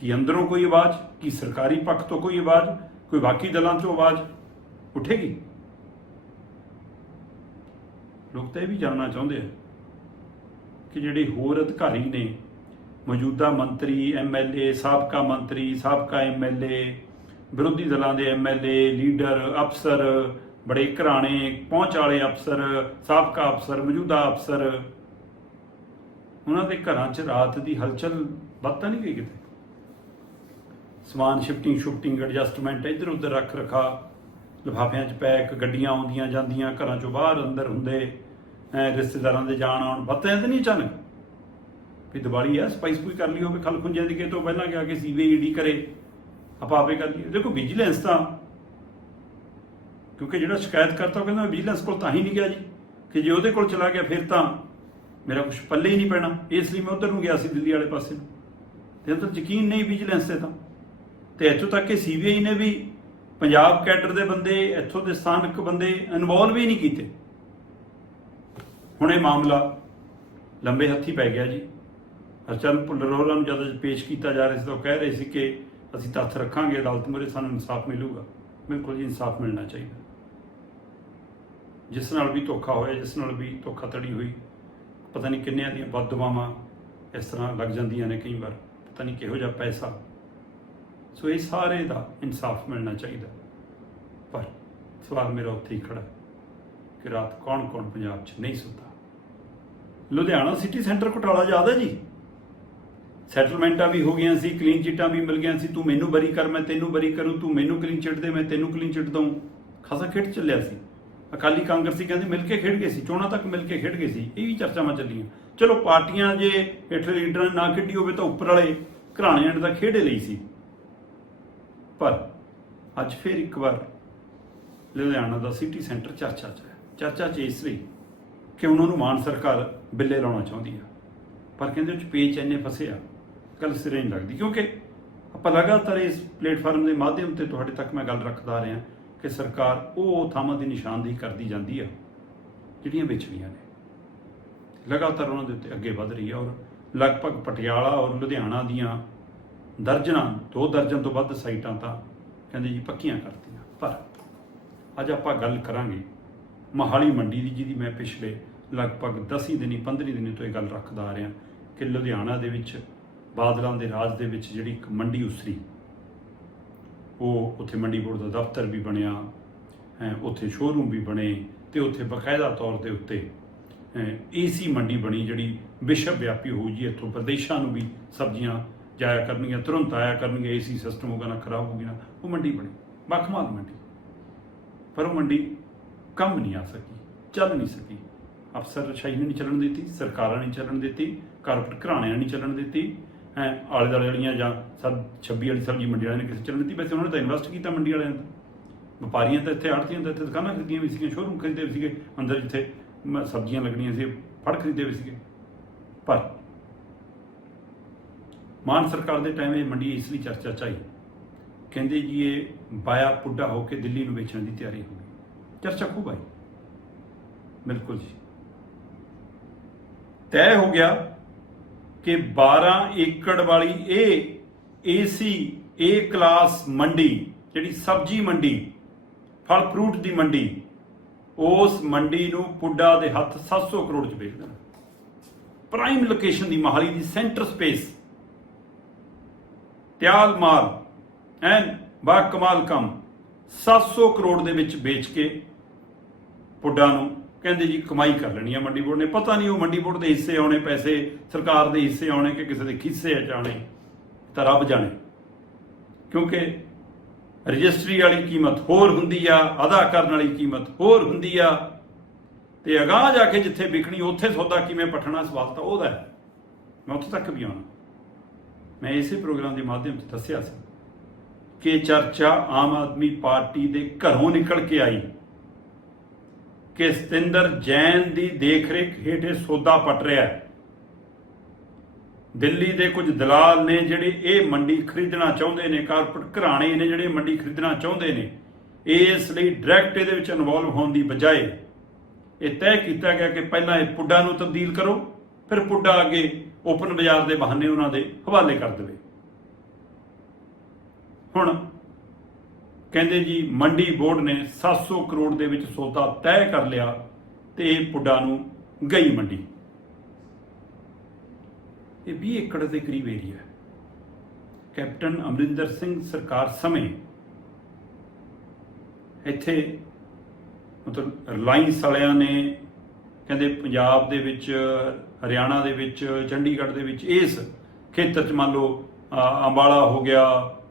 ਕਿ ਅੰਦਰੋਂ ਕੋਈ ਆਵਾਜ਼, ਕੀ ਸਰਕਾਰੀ ਪੱਖ ਤੋਂ ਕੋਈ ਆਵਾਜ਼, ਕੋਈ ਬਾਕੀ ਦਲਾਂ ਤੋਂ ਆਵਾਜ਼ ਉੱਠੇਗੀ? ਲੋਕ ਤਾਂ ਇਹ ਵੀ ਜਾਣਨਾ ਚਾਹੁੰਦੇ ਆ ਕਿ ਜਿਹੜੇ ਹੋਰ ਅਧਿਕਾਰੀ ਨੇ, ਮੌਜੂਦਾ ਮੰਤਰੀ ਐਮਐਲਏ ਸਾਬਕਾ ਮੰਤਰੀ, ਸਾਬਕਾ ਐਮਐਲਏ ਵਿਰੋਧੀ ਦਲਾਂ ਦੇ ਐਮਐਲਏ ਲੀਡਰ, ਅਫਸਰ, ਬੜੇ ਘਰਾਣੇ, ਪਹੁੰਚ ਵਾਲੇ ਅਫਸਰ, ਸਾਬਕਾ ਅਫਸਰ, ਮੌਜੂਦਾ ਅਫਸਰ, ਉਹਨਾਂ ਦੇ ਘਰਾਂ 'ਚ ਰਾਤ ਦੀ ਹਲਚਲ ਵੱਧ ਨਹੀਂ ਗਈ ਕਿਤੇ? ਸਮਾਨ ਸ਼ਿਫਟਿੰਗ ਸ਼ਿਫਟਿੰਗ ਐਡਜਸਟਮੈਂਟ ਇੱਧਰ ਉੱਧਰ ਰੱਖ ਰਖਾ, ਲਿਫਾਫਿਆਂ 'ਚ ਪੈਕ, ਗੱਡੀਆਂ ਆਉਂਦੀਆਂ ਜਾਂਦੀਆਂ, ਘਰਾਂ 'ਚੋਂ ਬਾਹਰ ਅੰਦਰ ਹੁੰਦੇ। ਰਿਸ਼ਤੇਦਾਰਾਂ ਦੇ ਜਾਣ ਆਉਣ, ਬੱਤੇ ਤਾਂ ਨਹੀਂ ਅਚਾਨਕ ਵੀ ਦੀਵਾਲੀ ਆ ਸਪਾਈਸ ਕੋਈ ਕਰ ਲਈ ਹੋਵੇ, ਖਲ ਖੁੰਜਿਆਂ ਦੀ ਕਿ ਤੋਂ ਪਹਿਲਾਂ ਗਿਆ ਕਿ ਸੀਬੀਆਈਡੀ ਕਰੇ। ਆਪਾਂ ਆਪੇ ਕਰ ਲਈਏ। ਦੇਖੋ ਵਿਜੀਲੈਂਸ ਤਾਂ ਕਿਉਂਕਿ ਜਿਹੜਾ ਸ਼ਿਕਾਇਤ ਕਰਤਾ ਉਹ ਕਹਿੰਦਾ ਮੈਂ ਵਿਜੀਲੈਂਸ ਕੋਲ ਤਾਂ ਹੀ ਨਹੀਂ ਗਿਆ ਜੀ। ਕਿ ਜੇ ਉਹਦੇ ਕੋਲ ਚਲਾ ਗਿਆ ਫਿਰ ਤਾਂ ਮੇਰਾ ਕੁਝ ਪੱਲੇ ਹੀ ਨਹੀਂ ਪੈਣਾ। ਇਸ ਲਈ ਮੈਂ ਉਧਰ ਨੂੰ ਗਿਆ ਸੀ ਦਿੱਲੀ ਵਾਲੇ ਪਾਸੇ। ਨੂੰ ਤੇ ਉਹ ਤਾਂ ਯਕੀਨ ਨਹੀਂ ਵਿਜੀਲੈਂਸ ਤੇ ਤਾਂ। ਤੇ ਇੱਥੋਂ ਤੱਕ ਕਿ ਸੀਬੀਆਈ ਨੇ ਵੀ ਪੰਜਾਬ ਕੈਡਰ ਦੇ ਬੰਦੇ, ਇੱਥੋਂ ਦੇ ਸਥਾਨਕ ਬੰਦੇ ਇਨਵੋਲਵ ਹੀ ਨਹੀਂ ਕੀਤੇ। ਹੁਣ ਇਹ ਮਾਮਲਾ ਲੰਬੇ ਹੱਥੀ ਪੈ ਗਿਆ ਜੀ। ਹਰਚੰਦ ਭੁੱਲਰ ਹੋਰਾਂ ਨੂੰ ਜਦ ਪੇਸ਼ ਕੀਤਾ ਜਾ ਰਿਹਾ ਸੀ ਤਾਂ ਉਹ ਕਹਿ ਰਹੇ ਸੀ ਕਿ ਅਸੀਂ ਤੱਥ ਰੱਖਾਂਗੇ, ਅਦਾਲਤ ਮੁਰੇ ਸਾਨੂੰ ਇਨਸਾਫ ਮਿਲੂਗਾ। ਬਿਲਕੁਲ ਜੀ, ਇਨਸਾਫ ਮਿਲਣਾ ਚਾਹੀਦਾ। ਜਿਸ ਨਾਲ ਵੀ ਧੋਖਾ ਹੋਇਆ, ਜਿਸ ਨਾਲ ਵੀ ਧੋਖਾਧੜੀ ਹੋਈ, ਪਤਾ ਨਹੀਂ ਕਿੰਨਿਆਂ ਦੀਆਂ ਬਦਦੁਆਵਾਂ ਇਸ ਤਰ੍ਹਾਂ ਲੱਗ ਜਾਂਦੀਆਂ ਨੇ ਕਈ ਵਾਰ, ਪਤਾ ਨਹੀਂ ਕਿਹੋ ਜਿਹਾ ਪੈਸਾ। ਸੋ ਇਹ ਸਾਰੇ ਦਾ ਇਨਸਾਫ ਮਿਲਣਾ ਚਾਹੀਦਾ। ਪਰ ਸਵਾਲ ਮੇਰਾ ਉੱਥੇ ਹੀ ਖੜਾ ਕਿ ਰਾਤ ਕੌਣ-ਕੌਣ ਪੰਜਾਬ 'ਚ ਨਹੀਂ ਸੁੱਤਾ। ਲੁਧਿਆਣਾ ਸਿਟੀ ਸੈਂਟਰ ਘੁਟਾਲਾ ਯਾਦ ਹੈ ਜੀ। ਸੈਟਲਮੈਂਟਾਂ ਵੀ ਹੋ ਗਈਆਂ ਸੀ ਕਲੀਨ ਚਿੱਟਾਂ ਵੀ ਮਿਲ ਗਈਆਂ ਸੀ, ਤੂੰ ਮੈਨੂੰ ਬਰੀ ਕਰ, ਮੈਂ ਤੈਨੂੰ ਬਰੀ ਕਰੂੰ, ਤੂੰ ਮੈਨੂੰ ਕਲੀਨ ਚਿੱਟ ਦੇ, ਮੈਂ ਤੈਨੂੰ ਕਲੀਨ ਚਿੱਟ ਦਊਂ। ਖਾਸਾ ਖੇਡ ਚੱਲਿਆ ਸੀ। ਅਕਾਲੀ ਕਾਂਗਰਸੀ ਕਹਿੰਦੇ ਮਿਲ ਕੇ ਖੇਡ ਗਏ ਸੀ, ਚੋਣਾਂ ਤੱਕ ਮਿਲ ਕੇ ਖੇਡ ਗਏ ਸੀ, ਇਹ ਵੀ ਚਰਚਾਵਾਂ ਚੱਲੀਆਂ। ਚਲੋ ਪਾਰਟੀਆਂ ਜੇ ਹੇਠਲੇ ਲੀਡਰਾਂ ਨੇ ਨਾ ਖੇਡੀ ਹੋਵੇ ਤਾਂ ਉੱਪਰ ਵਾਲੇ ਘਰਾਣਿਆਂ ਨੇ ਤਾਂ ਖੇਡੇ ਲਈ ਸੀ। ਪਰ ਅੱਜ ਫਿਰ ਇੱਕ ਵਾਰ ਲੁਧਿਆਣਾ ਦਾ ਸਿਟੀ ਸੈਂਟਰ ਚਰਚਾ 'ਚ ਹੈ ਚਰਚਾ 'ਚ ਇਸ ਲਈ ਕਿ ਉਹਨਾਂ ਨੂੰ ਮਾਨ ਸਰਕਾਰ ਬਿੱਲੇ ਲਾਉਣਾ ਚਾਹੁੰਦੀ ਆ। ਪਰ ਕਹਿੰਦੇ ਉਹ 'ਚ ਪੇਚ ਇੰਨੇ ਫਸੇ ਆ, ਗੱਲ ਸਿਰੇ ਨਹੀਂ ਲੱਗਦੀ। ਕਿਉਂਕਿ ਆਪਾਂ ਲਗਾਤਾਰ ਇਸ ਪਲੇਟਫਾਰਮ ਦੇ ਮਾਧਿਅਮ ਤੇ ਤੁਹਾਡੇ ਤੱਕ ਮੈਂ ਗੱਲ ਰੱਖਦਾ ਰਿਹਾ ਕਿ ਸਰਕਾਰ ਉਹ ਥਾਵਾਂ ਦੀ ਨਿਸ਼ਾਨਦੇਹੀ ਕਰਦੀ ਜਾਂਦੀ ਆ, ਜਿਹੜੀਆਂ ਵਿਚਲੀਆਂ ਨੇ। ਲਗਾਤਾਰ ਉਹਨਾਂ ਦੇ ਉੱਤੇ ਅੱਗੇ ਵਧ ਰਹੀ ਆ ਔਰ ਲਗਭਗ ਪਟਿਆਲਾ ਔਰ ਲੁਧਿਆਣਾ ਦੀਆਂ ਦਰਜਨਾਂ, ਦੋ ਦਰਜਨ ਤੋਂ ਵੱਧ ਸਾਈਟਾਂ ਤਾਂ ਕਹਿੰਦੇ ਜੀ ਪੱਕੀਆਂ ਕਰਤੀਆਂ। ਪਰ ਅੱਜ ਆਪਾਂ ਗੱਲ ਕਰਾਂਗੇ ਮਹਾਲੀ ਮੰਡੀ ਦੀ, ਜਿਹਦੀ ਮੈਂ ਪਿਛਲੇ ਲਗਭਗ 10 ਦਿਨੀ 15 ਦਿਨੀ ਤੋਂ ਇਹ ਗੱਲ ਰੱਖਦਾ ਆ ਰਿਹਾ ਕਿ ਲੁਧਿਆਣਾ ਦੇ ਵਿੱਚ, ਬਾਦਲਾਂ ਦੇ ਰਾਜ ਦੇ ਵਿੱਚ ਜਿਹੜੀ ਇੱਕ ਮੰਡੀ ਉਸਰੀ, ਉਹ ਉੱਥੇ ਮੰਡੀ ਬੋਰਡ ਦਾ ਦਫ਼ਤਰ ਵੀ ਬਣਿਆ, ਹੈ, ਉੱਥੇ ਸ਼ੋਰੂਮ ਵੀ ਬਣੇ ਤੇ ਉੱਥੇ ਬਕਾਇਦਾ ਤੌਰ ਦੇ ਉੱਤੇ ਏਸੀ ਮੰਡੀ ਬਣੀ ਜਿਹੜੀ ਵਿਸ਼ਵ ਵਿਆਪੀ ਹੋ ਜੀ। ਇੱਥੋਂ ਪ੍ਰਦੇਸ਼ਾਂ ਨੂੰ ਵੀ ਸਬਜ਼ੀਆਂ ਜਾਇਆ ਕਰਨਗੀਆਂ, ਤੁਰੰਤ ਆਇਆ ਕਰਨਗੇ ਏਸੀ ਸਿਸਟਮ ਹੋਗਾ ਨਾ, ਖਰਾਬ ਹੋਗੀ ਨਾ, ਉਹ ਮੰਡੀ ਬਣੀ ਬਖਮਾਲ ਮੰਡੀ। ਪਰ ਉਹ ਮੰਡੀ ਕੰਮ ਨਹੀਂ ਆ ਸਕੀ, ਚੱਲ ਨਹੀਂ ਸਕੀ। ਅਫਸਰ ਸ਼ਾਹੀ ਨਹੀਂ ਚੱਲਣ ਦਿੱਤੀ, ਸਰਕਾਰਾਂ ਨਹੀਂ ਚੱਲਣ ਦਿੱਤੀ, ਕਾਰਪੋਰੇਟ ਘਰਾਣਿਆਂ ਨੇ ਨਹੀਂ ਚੱਲਣ ਦਿੱਤੀ, ਹੈ ਆਲੇ ਦੁਆਲੇ ਵਾਲੀਆਂ ਜਾਂ ਸਭ 26 ਵਾਲੀ ਸਬਜ਼ੀ ਮੰਡੀ ਵਾਲਿਆਂ ਨੇ ਕਿਸੇ ਚੱਲਣ ਦਿੱਤੀ, ਵੈਸੇ ਉਹਨਾਂ ਨੇ ਤਾਂ ਇਨਵੈਸਟ ਕੀਤਾ ਮੰਡੀ ਵਾਲਿਆਂ ਨੇ। ਵਪਾਰੀਆਂ ਤਾਂ ਇੱਥੇ ਆੜਤੀਆਂ ਤਾਂ ਇੱਥੇ ਦੁਕਾਨਾਂ ਖਰੀਦੀਆਂ ਵੀ ਸੀਗੀਆਂ ਸ਼ੋਰੂਮ ਖਰੀਦੇ ਵੀ ਸੀਗੇ, ਅੰਦਰ ਜਿੱਥੇ ਮ- ਸਬਜ਼ੀਆਂ ਲੱਗਣੀਆਂ ਸੀ, ਫੜ ਖਰੀਦੇ ਵੀ ਸੀਗੇ। ਪਰ ਮਾਨ ਸਰਕਾਰ ਦੇ ਟਾਈਮ ਇਹ ਮੰਡੀ ਇਸ ਲਈ ਚਰਚਾ ਚ ਆਈ। ਕਹਿੰਦੇ ਜੀ ਇਹ ਬਾਇਆ ਪੁੱਡਾ ਹੋ ਕੇ ਦਿੱਲੀ ਨੂੰ ਵੇਚਣ ਦੀ ਤਿਆਰੀ ਹੋ ਗਈ। ਚਰਚਾ ਖੂਬ ਆਈ। ਬਿਲਕੁਲ ਜੀ। ਤੈਅ ਹੋ ਗਿਆ ਕਿ 12 ਏਕੜ ਵਾਲੀ ਇਹ ਏਸੀ ਏ ਕਲਾਸ ਮੰਡੀ, ਜਿਹੜੀ ਸਬਜ਼ੀ ਮੰਡੀ, ਫਲ ਫਰੂਟ ਦੀ ਮੰਡੀ, ਉਸ ਮੰਡੀ ਨੂੰ ਪੁੱਡਾ ਦੇ ਹੱਥ 700 ਕਰੋੜ ਚ ਵੇਚ ਦੇਣਾ ਪ੍ਰਾਈਮ ਲੋਕੇਸ਼ਨ ਦੀ ਮਹਾਲੀ ਦੀ ਸੈਂਟਰ ਸਪੇਸ ਤਿਆਲ ਮਾਲ ਐਨ ਬਾ ਕਮਾਲ ਕੰਮ 700 ਕਰੋੜ ਦੇ ਵਿੱਚ ਵੇਚ ਕੇ ਪੁੱਡਾਂ ਨੂੰ ਕਹਿੰਦੇ ਜੀ ਕਮਾਈ ਕਰ ਲੈਣੀ ਆ ਮੰਡੀ ਬੋਰਡ ਨੇ। ਪਤਾ ਨਹੀਂ ਉਹ ਮੰਡੀ ਬੋਰਡ ਦੇ ਹਿੱਸੇ ਆਉਣੇ, ਪੈਸੇ ਸਰਕਾਰ ਦੇ ਹਿੱਸੇ ਆਉਣੇ ਕਿ ਕਿਸੇ ਦੇ ਖਿੱਸੇ ਆ ਜਾਣੇ, ਤਾਂ ਰੱਬ ਜਾਣੇ। ਕਿਉਂਕਿ ਰਜਿਸਟਰੀ ਵਾਲੀ ਕੀਮਤ ਹੋਰ ਹੁੰਦੀ ਆ, ਅਦਾ ਕਰਨ ਵਾਲੀ ਕੀਮਤ ਹੋਰ ਹੁੰਦੀ ਆ, ਤੇ ਅਗਾਹ ਜਾ ਕੇ ਜਿੱਥੇ ਵਿਕਣੀ, ਉੱਥੇ ਸੌਦਾ ਕਿਵੇਂ ਪਠਣਾ, ਸਵਾਲ ਤਾਂ ਉਹਦਾ ਹੈ। ਮੈਂ ਉੱਥੇ ਤੱਕ ਵੀ ਆਉਣਾ। ਮੈਂ ਇਸੇ ਪ੍ਰੋਗਰਾਮ ਦੇ ਮਾਧਿਅਮ ਤੋਂ ਦੱਸਿਆ ਸੀ ਕਿ ਚਰਚਾ ਆਮ ਆਦਮੀ ਪਾਰਟੀ ਦੇ ਘਰੋਂ ਨਿਕਲ ਕੇ ਆਈ। ਕਿ ਸਤਿੰਦਰ ਜੈਨ ਦੀ ਦੇਖਰੇਖ ਹੇਠ ਇਹ ਸੌਦਾ ਪਟ ਰਿਹਾ ਹੈ। ਦਿੱਲੀ ਦੇ ਕੁਝ ਦਲਾਲ ਨੇ ਜਿਹੜੇ ਇਹ ਮੰਡੀ ਖਰੀਦਣਾ ਚਾਹੁੰਦੇ ਨੇ, ਕਾਰਪੋਰੇਟ ਘਰਾਣੇ ਨੇ ਜਿਹੜੇ ਮੰਡੀ ਖਰੀਦਣਾ ਚਾਹੁੰਦੇ ਨੇ ਇਸ ਲਈ ਡਾਇਰੈਕਟ ਇਹਦੇ ਵਿੱਚ ਇਨਵੋਲਵ ਹੋਣ ਦੀ ਬਜਾਏ ਇਹ ਤੈਅ ਕੀਤਾ ਗਿਆ ਕਿ ਪਹਿਲਾਂ ਇਹ ਪੁੱਡਾ ਨੂੰ ਤਬਦੀਲ ਕਰੋ, ਫਿਰ ਪੁੱਡਾ ਅੱਗੇ ਓਪਨ ਬਾਜ਼ਾਰ ਦੇ ਬਹਾਨੇ ਉਹਨਾਂ ਦੇ ਹਵਾਲੇ ਕਰ ਦੇਵੇ। ਹੁਣ ਕਹਿੰਦੇ ਜੀ, ਮੰਡੀ ਬੋਰਡ ਨੇ 700 ਕਰੋੜ ਦੇ ਵਿੱਚ ਸੌਦਾ ਤੈਅ ਕਰ ਲਿਆ ਤੇ ਇਹ ਪੁੱਡਾ ਨੂੰ ਗਈ ਮੰਡੀ। ਇਹ 20 ਏਕੜ ਦੇ ਕਰੀਬ ਏਰੀਆ ਕੈਪਟਨ ਅਮਰਿੰਦਰ ਸਿੰਘ ਸਰਕਾਰ ਸਮੇਂ ਇੱਥੇ ਮਤਲਬ ਰਿਲਾਇੰਸ ਵਾਲਿਆਂ ਨੇ ਕਹਿੰਦੇ ਪੰਜਾਬ ਦੇ ਵਿੱਚ, ਹਰਿਆਣਾ ਦੇ ਵਿੱਚ, ਚੰਡੀਗੜ੍ਹ ਦੇ ਵਿੱਚ ਇਸ ਖੇਤਰ 'ਚ ਮੰਨ ਲਓ ਅੰਬਾਲਾ ਹੋ ਗਿਆ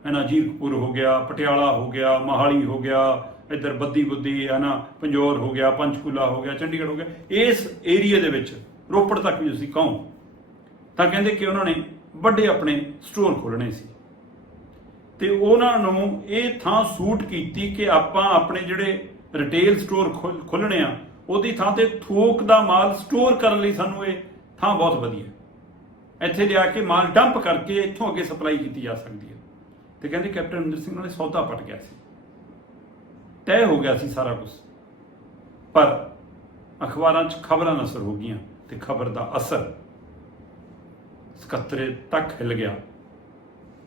ਹੈ ਨਾ ਜੀਰਕਪੁਰ ਹੋ ਗਿਆ, ਪਟਿਆਲਾ ਹੋ ਗਿਆ, ਮਹਾਲੀ ਹੋ ਗਿਆ, ਇੱਧਰ ਬੱਦੀ ਬੁੱਦੀ ਹੈ ਨਾ ਪੰਜੌਰ ਹੋ ਗਿਆ, ਪੰਚਕੂਲਾ ਹੋ ਗਿਆ, ਚੰਡੀਗੜ੍ਹ ਹੋ ਗਿਆ। ਇਸ ਏਰੀਆ ਦੇ ਵਿੱਚ ਰੋਪੜ ਤੱਕ ਵੀ ਤੁਸੀਂ ਕਹੋ, ਤਾਂ ਕਹਿੰਦੇ ਕਿ ਉਹਨਾਂ ਨੇ ਵੱਡੇ ਆਪਣੇ ਸਟੋਰ ਖੋਲਣੇ ਸੀ। ਤੇ ਉਹਨਾਂ ਨੂੰ ਇਹ ਥਾਂ ਸੂਟ ਕੀਤੀ ਕਿ ਆਪਾਂ ਆਪਣੇ ਜਿਹੜੇ ਰਿਟੇਲ ਸਟੋਰ ਖੋਲਣੇ ਆ, ਉਹਦੀ ਥਾਂ ਤੇ ਥੋਕ ਦਾ ਮਾਲ ਸਟੋਰ ਕਰਨ ਲਈ ਸਾਨੂੰ ਇਹ ਥਾਂ ਬਹੁਤ ਵਧੀਆ। ਇੱਥੇ ਲਿਆ ਕੇ ਮਾਲ ਡੰਪ ਕਰਕੇ ਇੱਥੋਂ ਅੱਗੇ ਸਪਲਾਈ ਕੀਤੀ ਜਾ ਸਕਦੀ ਹੈ। ਤੇ ਕਹਿੰਦੇ ਕੈਪਟਨ ਅਮਰਿੰਦਰ ਸਿੰਘ ਨਾਲੇ ਸੌਦਾ ਪਟ ਗਿਆ ਸੀ। ਤੈਅ ਹੋ ਗਿਆ ਸੀ ਸਾਰਾ ਕੁਝ ਪਰ ਅਖਬਾਰਾਂ 'ਚ ਖਬਰਾਂ ਅਸਰ ਹੋ ਗਈਆਂ ਤੇ ਖਬਰ ਦਾ ਅਸਰ ਸਕੱਤਰੇ ਤੱਕ ਹਿੱਲ ਗਿਆ।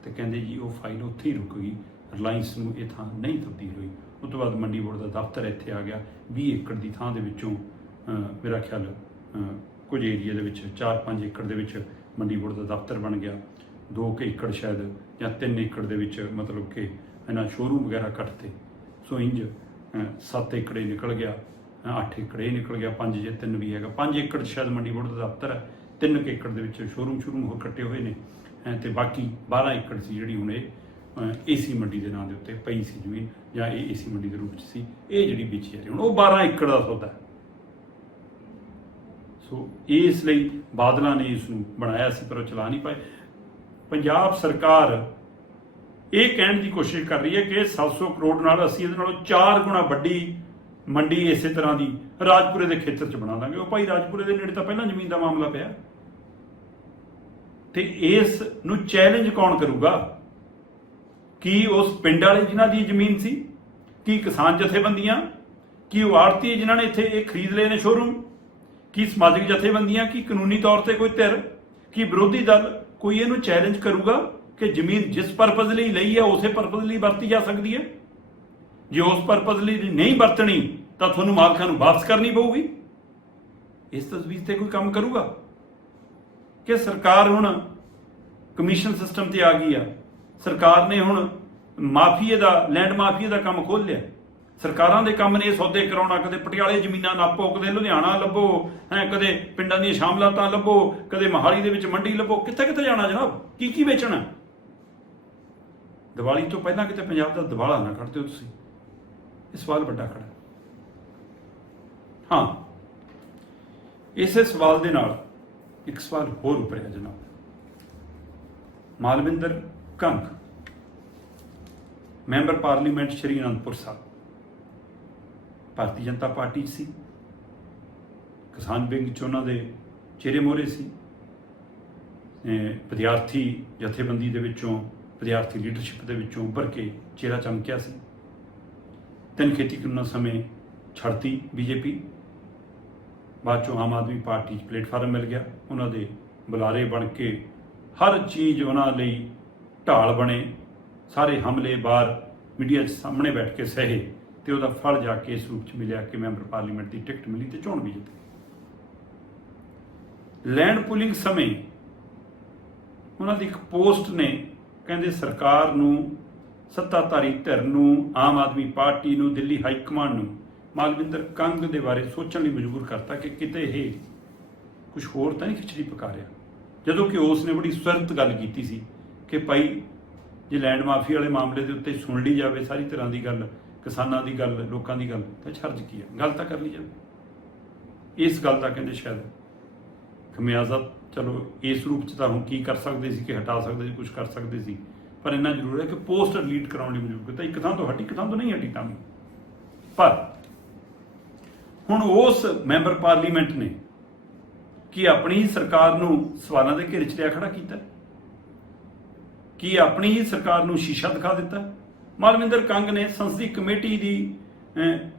ਤੇ ਕਹਿੰਦੇ ਜੀ ਉਹ ਫਾਈਲ ਉੱਥੇ ਹੀ ਰੁਕ ਗਈ। ਰਿਲਾਇੰਸ ਨੂੰ ਇਹ ਥਾਂ ਨਹੀਂ ਤਬਦੀਲ ਹੋਈ। ਉਸ ਤੋਂ ਬਾਅਦ ਮੰਡੀ ਬੋਰਡ ਦਾ ਦਫ਼ਤਰ ਇੱਥੇ ਆ ਗਿਆ। 20 ਏਕੜ ਦੀ ਥਾਂ ਦੇ ਵਿੱਚੋਂ ਮੇਰਾ ਖਿਆਲ ਕੁਝ ਏਰੀਆ ਦੇ ਵਿੱਚ 4-5 ਏਕੜ ਦੇ ਵਿੱਚ ਮੰਡੀ ਬੋਰਡ ਦਾ ਦਫ਼ਤਰ ਬਣ ਗਿਆ। 2 ਕੁ ਏਕੜ ਸ਼ਾਇਦ ਜਾਂ 3 ਏਕੜ ਦੇ ਵਿੱਚ ਮਤਲਬ ਕਿ ਇਹਨਾਂ ਸ਼ੋਰੂਮ ਵਗੈਰਾ ਕੱਟਤੇ। ਸੋ ਇੰਜ 7 ਏਕੜੇ ਨਿਕਲ ਗਿਆ 8 ਏਕੜ ਇਹ ਨਿਕਲ ਗਿਆ 5 ਜੇ 3 ਵੀ ਹੈਗਾ। 5 ਏਕੜ ਸ਼ਾਇਦ ਮੰਡੀ ਬੋਰਡ ਦਾ ਦਫ਼ਤਰ ਹੈ 3 ਏਕੜ ਦੇ ਵਿੱਚ ਸ਼ੋਰੂਮ ਸ਼ੁਰੂ ਹੋਰ ਕੱਟੇ ਹੋਏ ਨੇ। ਹੈਂ ਤੇ ਬਾਕੀ 12 ਏਕੜ ਸੀ ਜਿਹੜੀ ਹੁਣ ਇਹ ਏਸੀ ਮੰਡੀ ਦੇ ਨਾਂ ਦੇ ਉੱਤੇ ਪਈ ਸੀ ਜ਼ਮੀਨ ਜਾਂ ਇਹ ਏਸੀ ਮੰਡੀ ਦੇ ਰੂਪ 'ਚ ਸੀ, ਇਹ ਜਿਹੜੀ ਵੇਚੀ ਜਾ ਰਹੀ ਹੁਣ ਉਹ 12 ਏਕੜ ਦਾ ਸੌਦਾ ਸੋ ਇਸ ਲਈ ਬਾਦਲਾਂ ਨੇ ਇਸ ਨੂੰ ਬਣਾਇਆ ਸੀ, ਪਰ ਉਹ ਚਲਾ ਨਹੀਂ ਪਾਏ। ਪੰਜਾਬ ਸਰਕਾਰ ਇਹ ਕਹਿਣ ਦੀ ਕੋਸ਼ਿਸ਼ ਕਰ ਰਹੀ ਹੈ ਕਿ 700 ਕਰੋੜ ਨਾਲ ਅਸੀਂ ਇਹਦੇ ਨਾਲੋਂ 4 ਗੁਣਾ ਵੱਡੀ ਮੰਡੀ ਇਸੇ ਤਰ੍ਹਾਂ ਦੀ ਰਾਜਪੁਰੇ ਦੇ ਖੇਤਰ 'ਚ ਬਣਾ ਦਾਂਗੇ। ਉਹ ਭਾਈ ਰਾਜਪੁਰੇ ਦੇ ਨੇੜੇ ਤਾਂ ਪਹਿਲਾਂ ਜ਼ਮੀਨ ਦਾ ਮਾਮਲਾ ਪਿਆ। ਤੇ ਇਸ ਨੂੰ ਚੈਲੰਜ ਕੌਣ ਕਰੂਗਾ? ਕੀ ਉਸ ਪਿੰਡ ਵਾਲੇ ਜਿਨ੍ਹਾਂ ਦੀ ਜ਼ਮੀਨ ਸੀ? ਕੀ ਕਿਸਾਨ ਜਥੇਬੰਦੀਆਂ? ਕੀ ਉਹ ਆੜਤੀ ਜਿਨ੍ਹਾਂ ਨੇ ਇੱਥੇ ਇਹ ਖਰੀਦ ਲਏ ਨੇ ਸ਼ੋਰੂਮ ਕੀ ਸਮਾਜਿਕ ਜਥੇਬੰਦੀਆਂ? ਕੀ ਕਾਨੂੰਨੀ ਤੌਰ ਤੇ ਕੋਈ ਧਿਰ? ਕੀ ਵਿਰੋਧੀ ਦਲ? ਕੋਈ ਇਹਨੂੰ ਚੈਲੰਜ ਕਰੂਗਾ ਕਿ ਜ਼ਮੀਨ ਜਿਸ ਪਰਪਸ ਲਈ ਲਈ ਹੈ, ਉਸੇ ਪਰਪਸ ਲਈ ਵਰਤੀ ਜਾ ਸਕਦੀ ਹੈ? ਜੇ ਉਸ ਪਰਪਸ ਲਈ ਨਹੀਂ ਵਰਤਣੀ, ਤਾਂ ਤੁਹਾਨੂੰ ਮਾਲਕਾਂ ਨੂੰ ਵਾਪਸ ਕਰਨੀ ਪਊਗੀ। ਇਸ ਤਸਵੀਰ ਤੇ ਕੋਈ ਕੰਮ ਕਰੂਗਾ? ਕਿ ਸਰਕਾਰ ਹੁਣ ਕਮਿਸ਼ਨ ਸਿਸਟਮ ਤੇ ਆ ਗਈ ਆ। ਸਰਕਾਰ ਨੇ ਹੁਣ ਮਾਫੀਏ ਦਾ ਲੈਂਡ ਮਾਫੀਏ ਦਾ ਕੰਮ ਖੋਲ੍ਹ ਲਿਆ। ਸਰਕਾਰਾਂ ਦੇ ਕੰਮ ਨੇ ਇਹ ਸੌਦੇ ਕਰਾਉਣਾ, ਕਦੇ ਪਟਿਆਲੇ ਜ਼ਮੀਨਾਂ ਨਾਪੋ, ਕਦੇ ਲੁਧਿਆਣਾ ਲੱਭੋ, ਹੈ, ਕਦੇ ਪਿੰਡਾਂ ਦੀਆਂ ਸ਼ਾਮਲਾਤਾਂ ਲੱਭੋ, ਕਦੇ ਮਹਾਲੀ ਦੇ ਵਿੱਚ ਮੰਡੀ ਲੱਭੋ ਕਿੱਥੇ ਕਿੱਥੇ ਜਾਣਾ ਜਨਾਬ? ਕੀ ਕੀ ਵੇਚਣਾ? ਦੀਵਾਲੀ ਤੋਂ ਪਹਿਲਾਂ ਕਿਤੇ ਪੰਜਾਬ ਦਾ ਦਿਵਾਲਾ ਨਾ ਕੱਢ ਦਿਓ ਤੁਸੀਂ। ਇਹ ਸਵਾਲ ਵੱਡਾ ਖੜਾ ਹਾਂ। ਇਸੇ ਸਵਾਲ ਦੇ ਨਾਲ ਇੱਕ ਸਵਾਲ ਹੋਰ ਉੱਪਰਿਆ ਜਨਾਬ। Malvinder Kang, member parliament Shri Anandpur Sahib. Bharatiya Janata Party 'ਚ ਸੀ। ਕਿਸਾਨ ਵਿੰਗ ਚ ਉਹਨਾਂ ਦੇ ਚਿਹਰੇ ਮੋਹਰੇ ਸੀ। ਵਿਦਿਆਰਥੀ ਜਥੇਬੰਦੀ ਦੇ ਵਿੱਚੋਂ, ਵਿਦਿਆਰਥੀ ਲੀਡਰਸ਼ਿਪ ਦੇ ਵਿੱਚੋਂ ਉੱਭਰ ਕੇ ਚਿਹਰਾ ਚਮਕਿਆ ਸੀ। ਤਿੰਨ ਖੇਤੀ ਕਾਨੂੰਨਾਂ ਸਮੇਂ ਛੱਡਤੀ ਬੀਜੇਪੀ। ਬਾਅਦ ਚੋਂ ਆਮ ਆਦਮੀ ਪਾਰਟੀ 'ਚ ਪਲੇਟਫਾਰਮ ਮਿਲ ਗਿਆ। ਉਹਨਾਂ ਦੇ ਬੁਲਾਰੇ ਬਣ ਕੇ ਹਰ ਚੀਜ਼ ਉਹਨਾਂ ਲਈ ਢਾਲ ਬਣੇ। ਸਾਰੇ ਹਮਲੇ ਬਾਹਰ ਮੀਡੀਆ 'ਚ ਸਾਹਮਣੇ ਬੈਠ ਕੇ ਸਹੇ। ਤੇ ਉਹਦਾ ਫਲ ਜਾ ਕੇ ਇਸ ਰੂਪ 'ਚ ਮਿਲਿਆ ਕਿ ਮੈਂਬਰ ਪਾਰਲੀਮੈਂਟ ਦੀ ਟਿਕਟ ਮਿਲੀ ਤੇ ਚੋਣ ਵੀ ਜਿੱਤੀ ਲੈਂਡ ਪੁਲਿੰਗ ਸਮੇਂ ਉਹਨਾਂ ਦੀ ਇੱਕ ਪੋਸਟ ਨੇ ਕਹਿੰਦੇ ਸਰਕਾਰ ਨੂੰ ਸੱਤਾਧਾਰੀ ਧਿਰ ਨੂੰ, ਆਮ ਆਦਮੀ ਪਾਰਟੀ ਨੂੰ, ਦਿੱਲੀ ਹਾਈ ਕਮਾਂਡ ਨੂੰ, ਮਾਲਵਿੰਦਰ ਕੰਗ ਦੇ ਬਾਰੇ ਸੋਚਣ ਲਈ ਮਜਬੂਰ ਕਰਤਾ ਕਿ ਕਿਤੇ ਇਹ ਕੁਝ ਹੋਰ ਤਾਂ ਨਹੀਂ ਖਿਚੜੀ ਪਕਾ ਰਿਹਾ। ਜਦੋਂ ਕਿ ਉਸ ਨੇ ਬੜੀ ਸੁਰਤ ਗੱਲ ਕੀਤੀ ਸੀ ਕਿ ਭਾਈ ਜੇ ਲੈਂਡ ਮਾਫੀ ਵਾਲੇ ਮਾਮਲੇ ਦੇ ਉੱਤੇ ਸੁਣ ਲਈ ਜਾਵੇ, ਸਾਰੀ ਤਰ੍ਹਾਂ ਦੀ ਗੱਲ ਕਿਸਾਨਾਂ ਦੀ ਗੱਲ, ਲੋਕਾਂ ਦੀ ਗੱਲ, ਤਾਂ ਛਰਜ ਕੀ ਹੈ? ਗੱਲ ਤਾਂ ਕਰ ਲਈ ਜਾਵੇ ਇਸ ਗੱਲ ਦਾ ਕਹਿੰਦੇ ਸ਼ਾਇਦ ਖਮਿਆਜ਼ਾ, ਚਲੋ ਇਸ ਰੂਪ ਚ ਤਾਂ ਹੁਣ ਕੀ ਕਰ ਸਕਦੇ ਸੀ ਕਿ ਹਟਾ ਸਕਦੇ ਸੀ ਕੁਝ ਕਰ ਸਕਦੇ ਸੀ। ਪਰ ਇੰਨਾ ਜ਼ਰੂਰ ਹੈ ਕਿ ਪੋਸਟ ਡਿਲੀਟ ਕਰਾਉਣ ਲਈ ਮਜਬੂਰ ਕੀਤਾ ਇੱਕ ਥਾਂ ਤੋਂ ਹਟੀ, ਇੱਕ ਥਾਂ ਤੋਂ ਨਹੀਂ ਹਟੀ ਤਾਂ ਵੀ। ਪਰ ਹੁਣ ਉਸ ਮੈਂਬਰ ਪਾਰਲੀਮੈਂਟ ਨੇ ਕੀ ਆਪਣੀ ਸਰਕਾਰ ਨੂੰ ਸਵਾਲਾਂ ਦੇ ਘੇਰੇ 'ਚ ਲਿਆ ਖੜਾ ਕੀਤਾ? ਕੀ ਆਪਣੀ ਸਰਕਾਰ ਨੂੰ ਸ਼ੀਸ਼ਾ ਦਿਖਾ ਦਿੱਤਾ? ਮਾਲਵਿੰਦਰ ਕੰਗ ਨੇ ਸੰਸਦੀ ਕਮੇਟੀ ਦੀ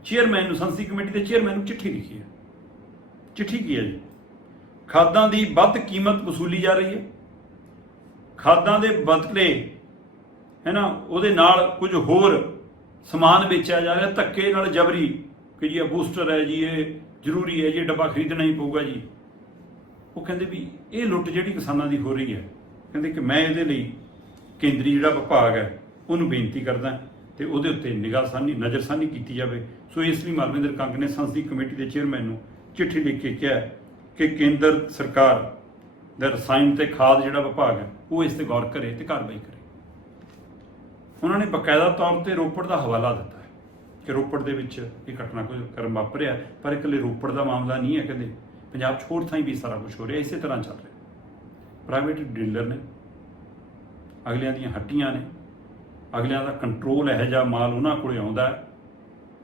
ਚੇਅਰਮੈਨ ਨੂੰ, ਸੰਸਦੀ ਕਮੇਟੀ ਦੇ ਚੇਅਰਮੈਨ ਨੂੰ ਚਿੱਠੀ ਲਿਖੀ ਹੈ। ਚਿੱਠੀ ਕੀ ਹੈ ਜੀ? ਖਾਦਾਂ ਦੀ ਵੱਧ ਕੀਮਤ ਵਸੂਲੀ ਜਾ ਰਹੀ ਹੈ। ਖਾਦਾਂ ਦੇ ਬਦਲੇ, ਹੈ ਨਾ, ਉਹਦੇ ਨਾਲ ਕੁਝ ਹੋਰ ਸਮਾਨ ਵੇਚਿਆ ਜਾ ਰਿਹਾ। ਧੱਕੇ ਨਾਲ ਜਬਰੀ, ਕਿ ਜੀ ਇਹ ਬੂਸਟਰ ਹੈ ਜੀ, ਇਹ ਜ਼ਰੂਰੀ ਹੈ, ਜੀ ਇਹ ਡੱਬਾ ਖਰੀਦਣਾ ਹੀ ਪਊਗਾ ਜੀ। ਉਹ ਕਹਿੰਦੇ ਵੀ ਇਹ ਲੁੱਟ ਜਿਹੜੀ ਕਿਸਾਨਾਂ ਦੀ ਹੋ ਰਹੀ ਹੈ। ਕਹਿੰਦੇ ਕਿ ਮੈਂ ਇਹਦੇ ਲਈ ਕੇਂਦਰੀ ਜਿਹੜਾ ਵਿਭਾਗ ਹੈ ਉਹਨੂੰ ਬੇਨਤੀ ਕਰਦਾ ਤੇ ਉਹਦੇ ਉੱਤੇ ਨਿਗਾਹਸਾਨੀ, ਨਜ਼ਰਸਾਨੀ ਕੀਤੀ ਜਾਵੇ। ਸੋ ਇਸ ਲਈ ਮਾਲਵਿੰਦਰ ਕੰਗ ਨੇ ਸੰਸਦੀ ਕਮੇਟੀ ਦੇ ਚੇਅਰਮੈਨ ਨੂੰ ਚਿੱਠੀ ਲਿਖ ਕੇ ਕਿਹਾ ਕਿ ਕੇਂਦਰ ਸਰਕਾਰ ਦਾ ਰਸਾਇਣ ਤੇ ਖਾਦ ਜਿਹੜਾ ਵਿਭਾਗ ਹੈ, ਉਹ ਇਸ ਤੇ ਗੌਰ ਕਰੇ ਤੇ ਕਾਰਵਾਈ ਕਰੇ। ਉਹਨਾਂ ਨੇ ਬਕਾਇਦਾ ਤੌਰ ਤੇ ਰੋਪੜ ਦਾ ਹਵਾਲਾ ਦਿੱਤਾ ਹੈ ਕਿ ਰੋਪੜ ਦੇ ਵਿੱਚ ਇਹ ਘਟਨਾ ਕੋਈ ਕਰਮ ਵਾਪਰਿਆ, ਪਰ ਇਕੱਲੇ ਰੋਪੜ ਦਾ ਮਾਮਲਾ ਨਹੀਂ ਹੈ ਕਹਿੰਦੇ। ਪੰਜਾਬ 'ਚ ਹੋਰ ਥਾਈਂ ਵੀ ਸਾਰਾ ਕੁਝ ਹੋ ਰਿਹਾ, ਇਸੇ ਤਰ੍ਹਾਂ ਚੱਲ ਰਿਹਾ। ਪ੍ਰਾਈਵੇਟ ਡੀਲਰ ਨੇ, ਅਗਲਿਆਂ ਦੀਆਂ ਹੱਟੀਆਂ ਨੇ ਅਗਲਿਆਂ ਦਾ ਕੰਟਰੋਲ ਇਹੋ ਜਿਹਾ ਮਾਲ ਉਹਨਾਂ ਕੋਲੇ ਆਉਂਦਾ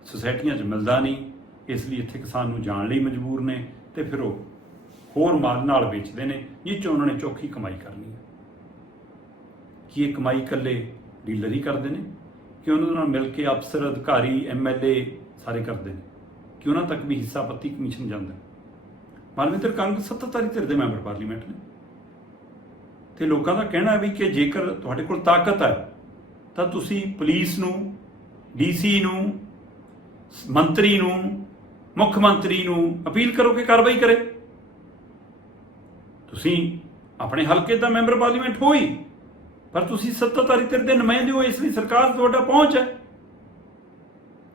ਸੁਸਾਇਟੀਆਂ 'ਚ ਮਿਲਦਾ ਨਹੀਂ, ਇਸ ਲਈ ਇੱਥੇ ਕਿਸਾਨ ਨੂੰ ਜਾਣ ਲਈ ਮਜਬੂਰ ਨੇ ਤੇ ਫਿਰ ਉਹ ਹੋਰ ਮਾਲ ਨਾਲ ਵੇਚਦੇ ਨੇ ਜਿਸ 'ਚ ਉਹਨਾਂ ਨੇ ਚੌਖੀ ਕਮਾਈ ਕਰਨੀ ਹੈ। ਕੀ ਇਹ ਕਮਾਈ ਇਕੱਲੇ ਡੀਲਰ ਹੀ ਕਰਦੇ ਨੇ? ਕਿ ਉਹਨਾਂ ਨਾਲ ਮਿਲ ਕੇ ਅਫਸਰ, ਅਧਿਕਾਰੀ ਐਮਐਲਏ ਸਾਰੇ ਕਰਦੇ ਨੇ? ਕਿ ਉਹਨਾਂ ਤੱਕ ਵੀ ਹਿੱਸਾ ਪੱਤੀ ਕਮਿਸ਼ਨ ਜਾਂਦਾ ਹੈ? ਮਨਵਿੰਦਰ ਕੰਗ ਸੱਤਾਧਾਰੀ ਧਿਰ ਦੇ ਮੈਂਬਰ ਪਾਰਲੀਮੈਂਟ ਨੇ। ਤੇ ਲੋਕਾਂ ਦਾ ਕਹਿਣਾ ਵੀ ਕਿ ਜੇਕਰ ਤੁਹਾਡੇ ਕੋਲ ਤਾਕਤ ਹੈ ਤਾਂ ਤੁਸੀਂ ਪੁਲਿਸ ਨੂੰ ਡੀਸੀ ਨੂੰ, ਮੰਤਰੀ ਨੂੰ, ਮੁੱਖ ਮੰਤਰੀ ਨੂੰ ਅਪੀਲ ਕਰੋ ਕਿ ਕਾਰਵਾਈ ਕਰੇ। ਤੁਸੀਂ ਆਪਣੇ ਹਲਕੇ ਦਾ ਮੈਂਬਰ ਪਾਰਲੀਮੈਂਟ ਹੋਈ ਪਰ ਤੁਸੀਂ ਸੱਤਾਧਾਰੀ ਧਿਰ ਦੇ ਨੁਮਾਇੰਦੇ ਹੋ, ਇਸ ਲਈ ਸਰਕਾਰ 'ਚ ਤੁਹਾਡਾ ਪਹੁੰਚ ਹੈ।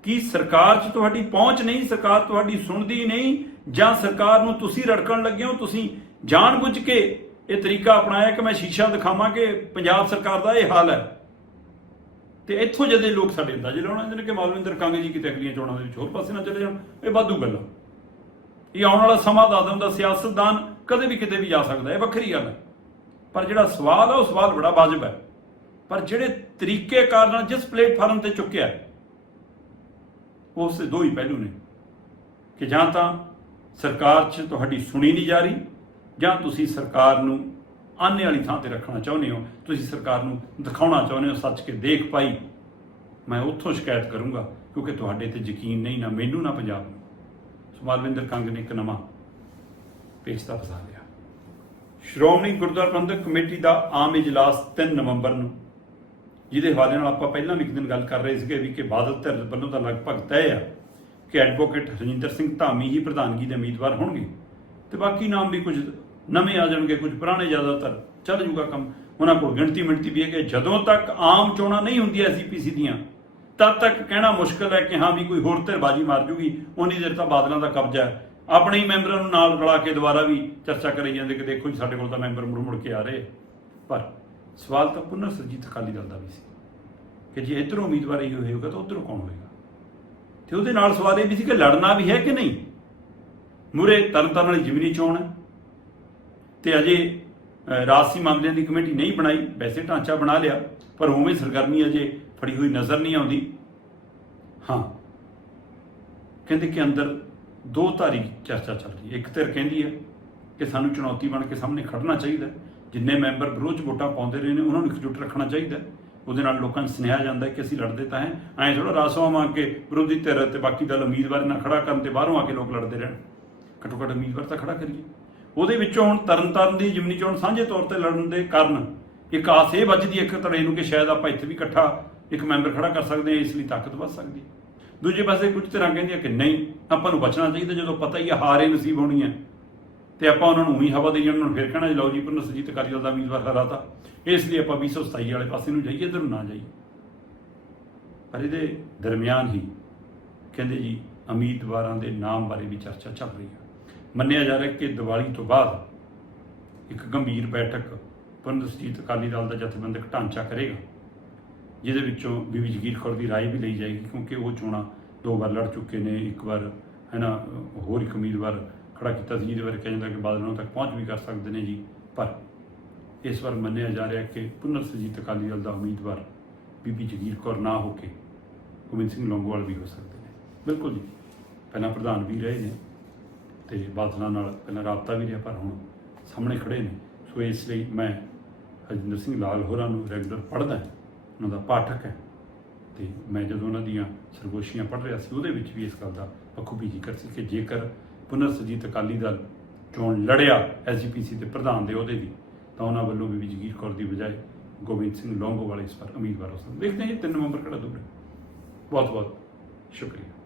ਕੀ ਸਰਕਾਰ 'ਚ ਤੁਹਾਡੀ ਪਹੁੰਚ ਨਹੀਂ, ਸਰਕਾਰ ਤੁਹਾਡੀ ਸੁਣਦੀ ਨਹੀਂ, ਜਾਂ ਸਰਕਾਰ ਨੂੰ ਤੁਸੀਂ ਰੜਕਣ ਲੱਗੇ ਹੋ, ਤੁਸੀਂ ਜਾਣਬੁੱਝ ਕੇ ਇਹ ਤਰੀਕਾ ਅਪਣਾਇਆ ਕਿ ਮੈਂ ਸ਼ੀਸ਼ਾ ਦਿਖਾਵਾਂ ਕਿ ਪੰਜਾਬ ਸਰਕਾਰ ਦਾ ਇਹ ਹਾਲ ਹੈ। ਤੇ ਇੱਥੋਂ ਜਦੇ ਲੋਕ ਸਾਡੇ ਅੰਦਾਜ਼ੇ ਲਾਉਣਾ ਚਾਹੁੰਦੇ ਨੇ ਕਿ ਮਾਲਵਿੰਦਰ ਕਾਂਗੇ ਜੀ, ਕਿਤੇ ਅਗਲੀਆਂ ਚੋਣਾਂ ਦੇ ਵਿੱਚ ਹੋਰ ਪਾਸੇ ਨਾ ਚਲੇ ਜਾਣ, ਇਹ ਵਾਧੂ ਗੱਲਾਂ ਇਹ ਆਉਣ ਵਾਲਾ ਸਮਾਂ ਦਾ ਦੱਸ ਦਾ ਸਿਆਸਤਦਾਨ ਕਦੇ ਵੀ ਕਿਤੇ ਵੀ ਜਾ ਸਕਦਾ, ਇਹ ਵੱਖਰੀ ਗੱਲ ਹੈ ਪਰ ਜਿਹੜਾ ਸਵਾਲ ਹੈ ਉਹ ਸਵਾਲ ਬੜਾ ਵਾਜਬ ਹੈ ਪਰ ਜਿਹੜੇ ਤਰੀਕੇਕਾਰ ਨਾਲ ਜਿਸ ਪਲੇਟਫਾਰਮ ਤੇ ਚੁੱਕਿਆ, ਉਸ ਦੇ ਦੋ ਹੀ ਪਹਿਲੂ ਨੇ। ਕਿ ਜਾਂ ਤਾਂ ਸਰਕਾਰ 'ਚ ਤੁਹਾਡੀ ਸੁਣੀ ਨਹੀਂ ਜਾ ਰਹੀ, ਜਾਂ ਤੁਸੀਂ ਸਰਕਾਰ ਨੂੰ ਆਨੇ ਵਾਲੀ ਥਾਂ ਤੇ ਰੱਖਣਾ ਚਾਹੁੰਦੇ ਹੋ, ਤੁਸੀਂ ਸਰਕਾਰ ਨੂੰ ਦਿਖਾਉਣਾ ਚਾਹੁੰਦੇ ਹੋ, ਸੱਚ ਕੇ ਦੇਖ ਪਾਈ, ਮੈਂ ਉੱਥੋਂ ਸ਼ਿਕਾਇਤ ਕਰੂੰਗਾ, ਕਿਉਂਕਿ ਤੁਹਾਡੇ ਤੇ ਯਕੀਨ ਨਹੀਂ, ਨਾ ਮੈਨੂੰ, ਨਾ ਪੰਜਾਬ ਨੂੰ। ਸੁਮਾਲਵਿੰਦਰ ਕੰਗ ਨੇ ਇੱਕ ਨਵਾਂ ਪੇਚਦਾ ਫਸਾ ਲਿਆ। ਸ਼੍ਰੋਮਣੀ ਗੁਰਦੁਆਰਾ ਪ੍ਰਬੰਧਕ ਕਮੇਟੀ ਦਾ ਆਮ ਇਜਲਾਸ 3 ਨਵੰਬਰ ਨੂੰ, ਜਿਹਦੇ ਹਵਾਲੇ ਨਾਲ ਆਪਾਂ ਪਹਿਲਾਂ ਵੀ ਇੱਕ ਦਿਨ ਗੱਲ ਕਰ ਰਹੇ ਸੀਗੇ ਵੀ ਕਿ ਬਾਦਲ ਧਿਰ ਵੱਲੋਂ ਤਾਂ ਲਗਭਗ ਤੈਅ ਆ ਕਿ ਐਡਵੋਕੇਟ ਰਜਿੰਦਰ ਸਿੰਘ ਧਾਮੀ ਹੀ ਪ੍ਰਧਾਨਗੀ ਦੇ ਉਮੀਦਵਾਰ ਹੋਣਗੇ, ਤੇ ਬਾਕੀ ਨਾਮ ਵੀ ਕੁਝ ਨਵੇਂ ਆ ਜਾਣਗੇ, ਕੁਝ ਪੁਰਾਣੇ ਜ਼ਿਆਦਾਤਰ ਚੱਲ ਜੂਗਾ ਕੰਮ। ਉਹਨਾਂ ਕੋਲ ਗਿਣਤੀ ਮਿਣਤੀ ਵੀ ਹੈ। ਕਿ ਜਦੋਂ ਤੱਕ ਆਮ ਚੋਣਾਂ ਨਹੀਂ ਹੁੰਦੀਆਂ ਐਸਜੀਪੀਸੀ ਦੀਆਂ, ਤਦ ਤੱਕ ਕਹਿਣਾ ਮੁਸ਼ਕਲ ਹੈ ਕਿ ਹਾਂ ਵੀ ਕੋਈ ਹੋਰ ਧਿਰਬਾਜੀ ਮਾਰ ਜੂਗੀ। ਉਨੀ ਦੇਰ ਤਾਂ ਬਾਦਲਾਂ ਦਾ ਕਬਜ਼ਾ ਹੈ। ਆਪਣੇ ਹੀ ਮੈਂਬਰਾਂ ਨੂੰ ਨਾਲ ਰਲਾ ਕੇ ਦੁਬਾਰਾ ਵੀ ਚਰਚਾ ਕਰੀ ਜਾਂਦੇ ਕਿ ਦੇਖੋ ਜੀ, ਸਾਡੇ ਕੋਲ ਤਾਂ ਮੈਂਬਰ ਮੁੜ ਮੁੜ ਕੇ ਆ ਰਹੇ। ਪਰ ਸਵਾਲ ਤਾਂ ਪੁਨਰ ਸਰਜੀਤ ਅਕਾਲੀ ਦਲ ਦਾ ਵੀ ਸੀ ਕਿ ਜੇ ਇਧਰੋਂ ਉਮੀਦਵਾਰ ਹੀ ਹੋਏਗਾ ਤਾਂ ਉਧਰੋਂ ਕੌਣ ਹੋਏਗਾ? ਤੇ ਉਹਦੇ ਨਾਲ ਸਵਾਲ ਇਹ ਵੀ ਸੀ ਕਿ ਲੜਨਾ ਵੀ ਹੈ ਕਿ ਨਹੀਂ? ਮੂਰੇ ਤਰਨਤਾਰਨ ਵਾਲੀ ਜਿਮਨੀ ਚੋਣ ਹੈ। ਤੇ ਅਜੇ ਰਾਜਸੀ ਮਾਮਲਿਆਂ ਦੀ ਕਮੇਟੀ ਨਹੀਂ ਬਣਾਈ, ਵੈਸੇ ਢਾਂਚਾ ਬਣਾ ਲਿਆ, ਪਰ ਉਵੇਂ ਸਰਗਰਮੀ ਅਜੇ ਫੜੀ ਹੋਈ ਨਜ਼ਰ ਨਹੀਂ ਆਉਂਦੀ। ਹਾਂ। ਕਹਿੰਦੇ ਕਿ ਅੰਦਰ ਦੋ ਧਾਰੀ ਚਰਚਾ ਚੱਲ ਰਹੀ ਹੈ। ਇੱਕ ਧਿਰ ਕਹਿੰਦੀ ਹੈ ਕਿ ਸਾਨੂੰ ਚੁਣੌਤੀ ਬਣ ਕੇ ਸਾਹਮਣੇ ਖੜਨਾ ਚਾਹੀਦਾ ਜਿੰਨੇ ਮੈਂਬਰ ਵਿਰੋਧ 'ਚ ਵੋਟਾਂ ਪਾਉਂਦੇ ਰਹੇ ਨੇ, ਉਹਨਾਂ ਨੂੰ ਇਕਜੁੱਟ ਰੱਖਣਾ ਚਾਹੀਦਾ ਉਹਦੇ ਨਾਲ ਲੋਕਾਂ ਨੂੰ ਸੁਨੇਹਾ ਜਾਂਦਾ ਕਿ ਅਸੀਂ ਲੜਦੇ ਤਾਂ ਹੈ। ਐਂ ਥੋੜਾ ਰਾਸਵਾ ਮੰਗ ਕੇ ਵਿਰੋਧੀ ਧਿਰ ਤੇ ਬਾਕੀ ਦਲ ਉਮੀਦਵਾਰ ਨਾਲ ਖੜਾ ਕਰਨ ਤੇ ਬਾਹਰੋਂ ਆ ਕੇ ਲੋਕ ਲੜਦੇ ਰਹਿਣ। ਘੱਟੋ ਘੱਟ ਉਮੀਦਵਾਰ ਤਾਂ ਖੜਾ ਕਰੀਏ। ਉਹਦੇ ਵਿੱਚੋਂ ਹੁਣ ਤਰਨਤਾਰਨ ਦੀ ਜਿਮਨੀ ਚੋਣ ਸਾਂਝੇ ਤੌਰ ਤੇ ਲੜਨ ਦੇ ਕਾਰਨ ਇੱਕ ਆਸ ਇਹ ਵੱਜਦੀ ਹੈ ਇੱਕ ਧੜੇ ਨੂੰ ਕਿ ਸ਼ਾਇਦ ਆਪਾਂ ਇੱਥੇ ਵੀ ਇਕੱਠਾ ਇੱਕ ਮੈਂਬਰ ਖੜਾ ਕਰ ਸਕਦੇ ਹਾਂ, ਇਸ ਲਈ ਤਾਕਤ ਵੱਧ ਸਕਦੀ ਹੈ। ਦੂਜੇ ਪਾਸੇ ਕੁਝ ਤਰ੍ਹਾਂ ਕਹਿੰਦੀਆਂ ਕਿ ਨਹੀਂ, ਆਪਾਂ ਨੂੰ ਬਚਣਾ ਚਾਹੀਦਾ ਜਦੋਂ ਪਤਾ ਹੀ ਹੈ ਹਾਰੇ ਨਸੀਬ ਹੋਣੀ ਹੈ। ਤੇ ਆਪਾਂ ਉਹਨਾਂ ਨੂੰ ਉਹੀ ਹਵਾ ਦੇਈ ਜਾਣ, ਉਹਨਾਂ ਨੂੰ ਫਿਰ ਕਹਿਣਾ ਜੀ, ਲਓ ਜੀ ਪੁਨਰ ਸੁਰਜੀਤ ਅਕਾਲੀ ਦਲ ਦਾ ਉਮੀਦਵਾਰ ਹਰਾਤਾ ਇਸ ਲਈ ਆਪਾਂ 227 ਵਾਲੇ ਪਾਸੇ ਨੂੰ ਜਾਈਏ, ਇੱਧਰ ਨੂੰ ਨਾ ਜਾਈਏ। ਪਰ ਇਹਦੇ ਦਰਮਿਆਨ ਹੀ ਕਹਿੰਦੇ ਜੀ ਉਮੀਦਵਾਰਾਂ ਦੇ ਨਾਮ ਬਾਰੇ ਵੀ ਚਰਚਾ ਚੱਲ ਰਹੀ ਹੈ। ਮੰਨਿਆ ਜਾ ਰਿਹਾ ਕਿ ਦੀਵਾਲੀ ਤੋਂ ਬਾਅਦ ਇੱਕ ਗੰਭੀਰ ਬੈਠਕ ਪੁਨਰ ਸੁਰਜੀਤ ਅਕਾਲੀ ਦਲ ਦਾ ਜਥੇਬੰਦਕ ਢਾਂਚਾ ਕਰੇਗਾ ਜਿਹਦੇ ਵਿੱਚੋਂ ਬੀਬੀ ਜਗੀਰ ਕੌਰ ਦੀ رائے ਵੀ ਲਈ ਜਾਏਗੀ ਕਿਉਂਕਿ ਉਹ ਚੋਣਾਂ ਦੋ ਵਾਰ ਲੜ ਚੁੱਕੇ ਨੇ ਇੱਕ ਵਾਰ ਹੈ ਨਾ ਹੋਰ ਇੱਕ ਉਮੀਦਵਾਰ ਖੜਾ ਕੀਤਾ ਸੀ ਜਿਹਦੇ ਬਾਰੇ ਕਿਹਾ ਜਾਂਦਾ ਕਿ ਬਾਦਲਾਂ ਤੱਕ ਪਹੁੰਚ ਵੀ ਕਰ ਸਕਦੇ ਨੇ ਜੀ ਪਰ ਇਸ ਵਾਰ ਮੰਨਿਆ ਜਾ ਰਿਹਾ ਕਿ ਪੁਨਰ ਸੁਰਜੀਤ ਅਕਾਲੀ ਦਲ ਦਾ ਉਮੀਦਵਾਰ ਬੀਬੀ ਜਗੀਰ ਕੌਰ ਨਾ ਹੋ ਕੇ ਗੋਬਿੰਦ ਸਿੰਘ ਲੌਂਗੋਵਾਲ ਵੀ ਹੋ ਸਕਦੇ ਨੇ ਬਿਲਕੁਲ ਜੀ ਪਹਿਲਾਂ ਪ੍ਰਧਾਨ ਵੀ ਰਹੇ ਨੇ ਤੇ ਬਾਦਲਾਂ ਨਾਲ ਪਹਿਲਾਂ ਰਾਬਤਾ ਵੀ ਰਿਹਾ, ਪਰ ਹੁਣ ਸਾਹਮਣੇ ਖੜੇ ਨੇ। ਸੋ ਇਸ ਲਈ ਮੈਂ ਹਰਜਿੰਦਰ ਸਿੰਘ ਲਾਲ ਹੋਰਾਂ ਨੂੰ ਰੈਗੂਲਰ ਪੜ੍ਹਦਾ ਉਹਨਾਂ ਦਾ ਪਾਠਕ ਹੈ। ਤੇ ਮੈਂ ਜਦੋਂ ਉਹਨਾਂ ਦੀਆਂ ਸਰਗੋਸ਼ੀਆਂ ਪੜ੍ਹ ਰਿਹਾ ਸੀ, ਉਹਦੇ ਵਿੱਚ ਵੀ ਇਸ ਗੱਲ ਦਾ ਬਖੂਬੀ ਜ਼ਿਕਰ ਸੀ ਕਿ ਜੇਕਰ ਪੁਨਰ ਸੁਰਜੀਤ ਅਕਾਲੀ ਦਲ ਚੋਣ ਲੜਿਆ ਐਸਜੀਪੀਸੀ ਦੇ ਪ੍ਰਧਾਨ ਦੇ ਅਹੁਦੇ ਦੀ ਤਾਂ ਉਹਨਾਂ ਵੱਲੋਂ ਵੀ ਜਗੀਰ ਕੌਰ ਦੀ ਬਜਾਏ ਗੋਬਿੰਦ ਸਿੰਘ ਲੌਂਗੋ ਵਾਲੇ ਇਸ ਵਾਰ ਉਮੀਦਵਾਰ ਹੋ ਸਕਦੇ ਦੇਖਦੇ ਹਾਂ ਜੀ 3 ਨਵੰਬਰ ਕਿਹੜਾ ਦੂਰ ਹੈ। ਬਹੁਤ ਬਹੁਤ ਸ਼ੁਕਰੀਆ।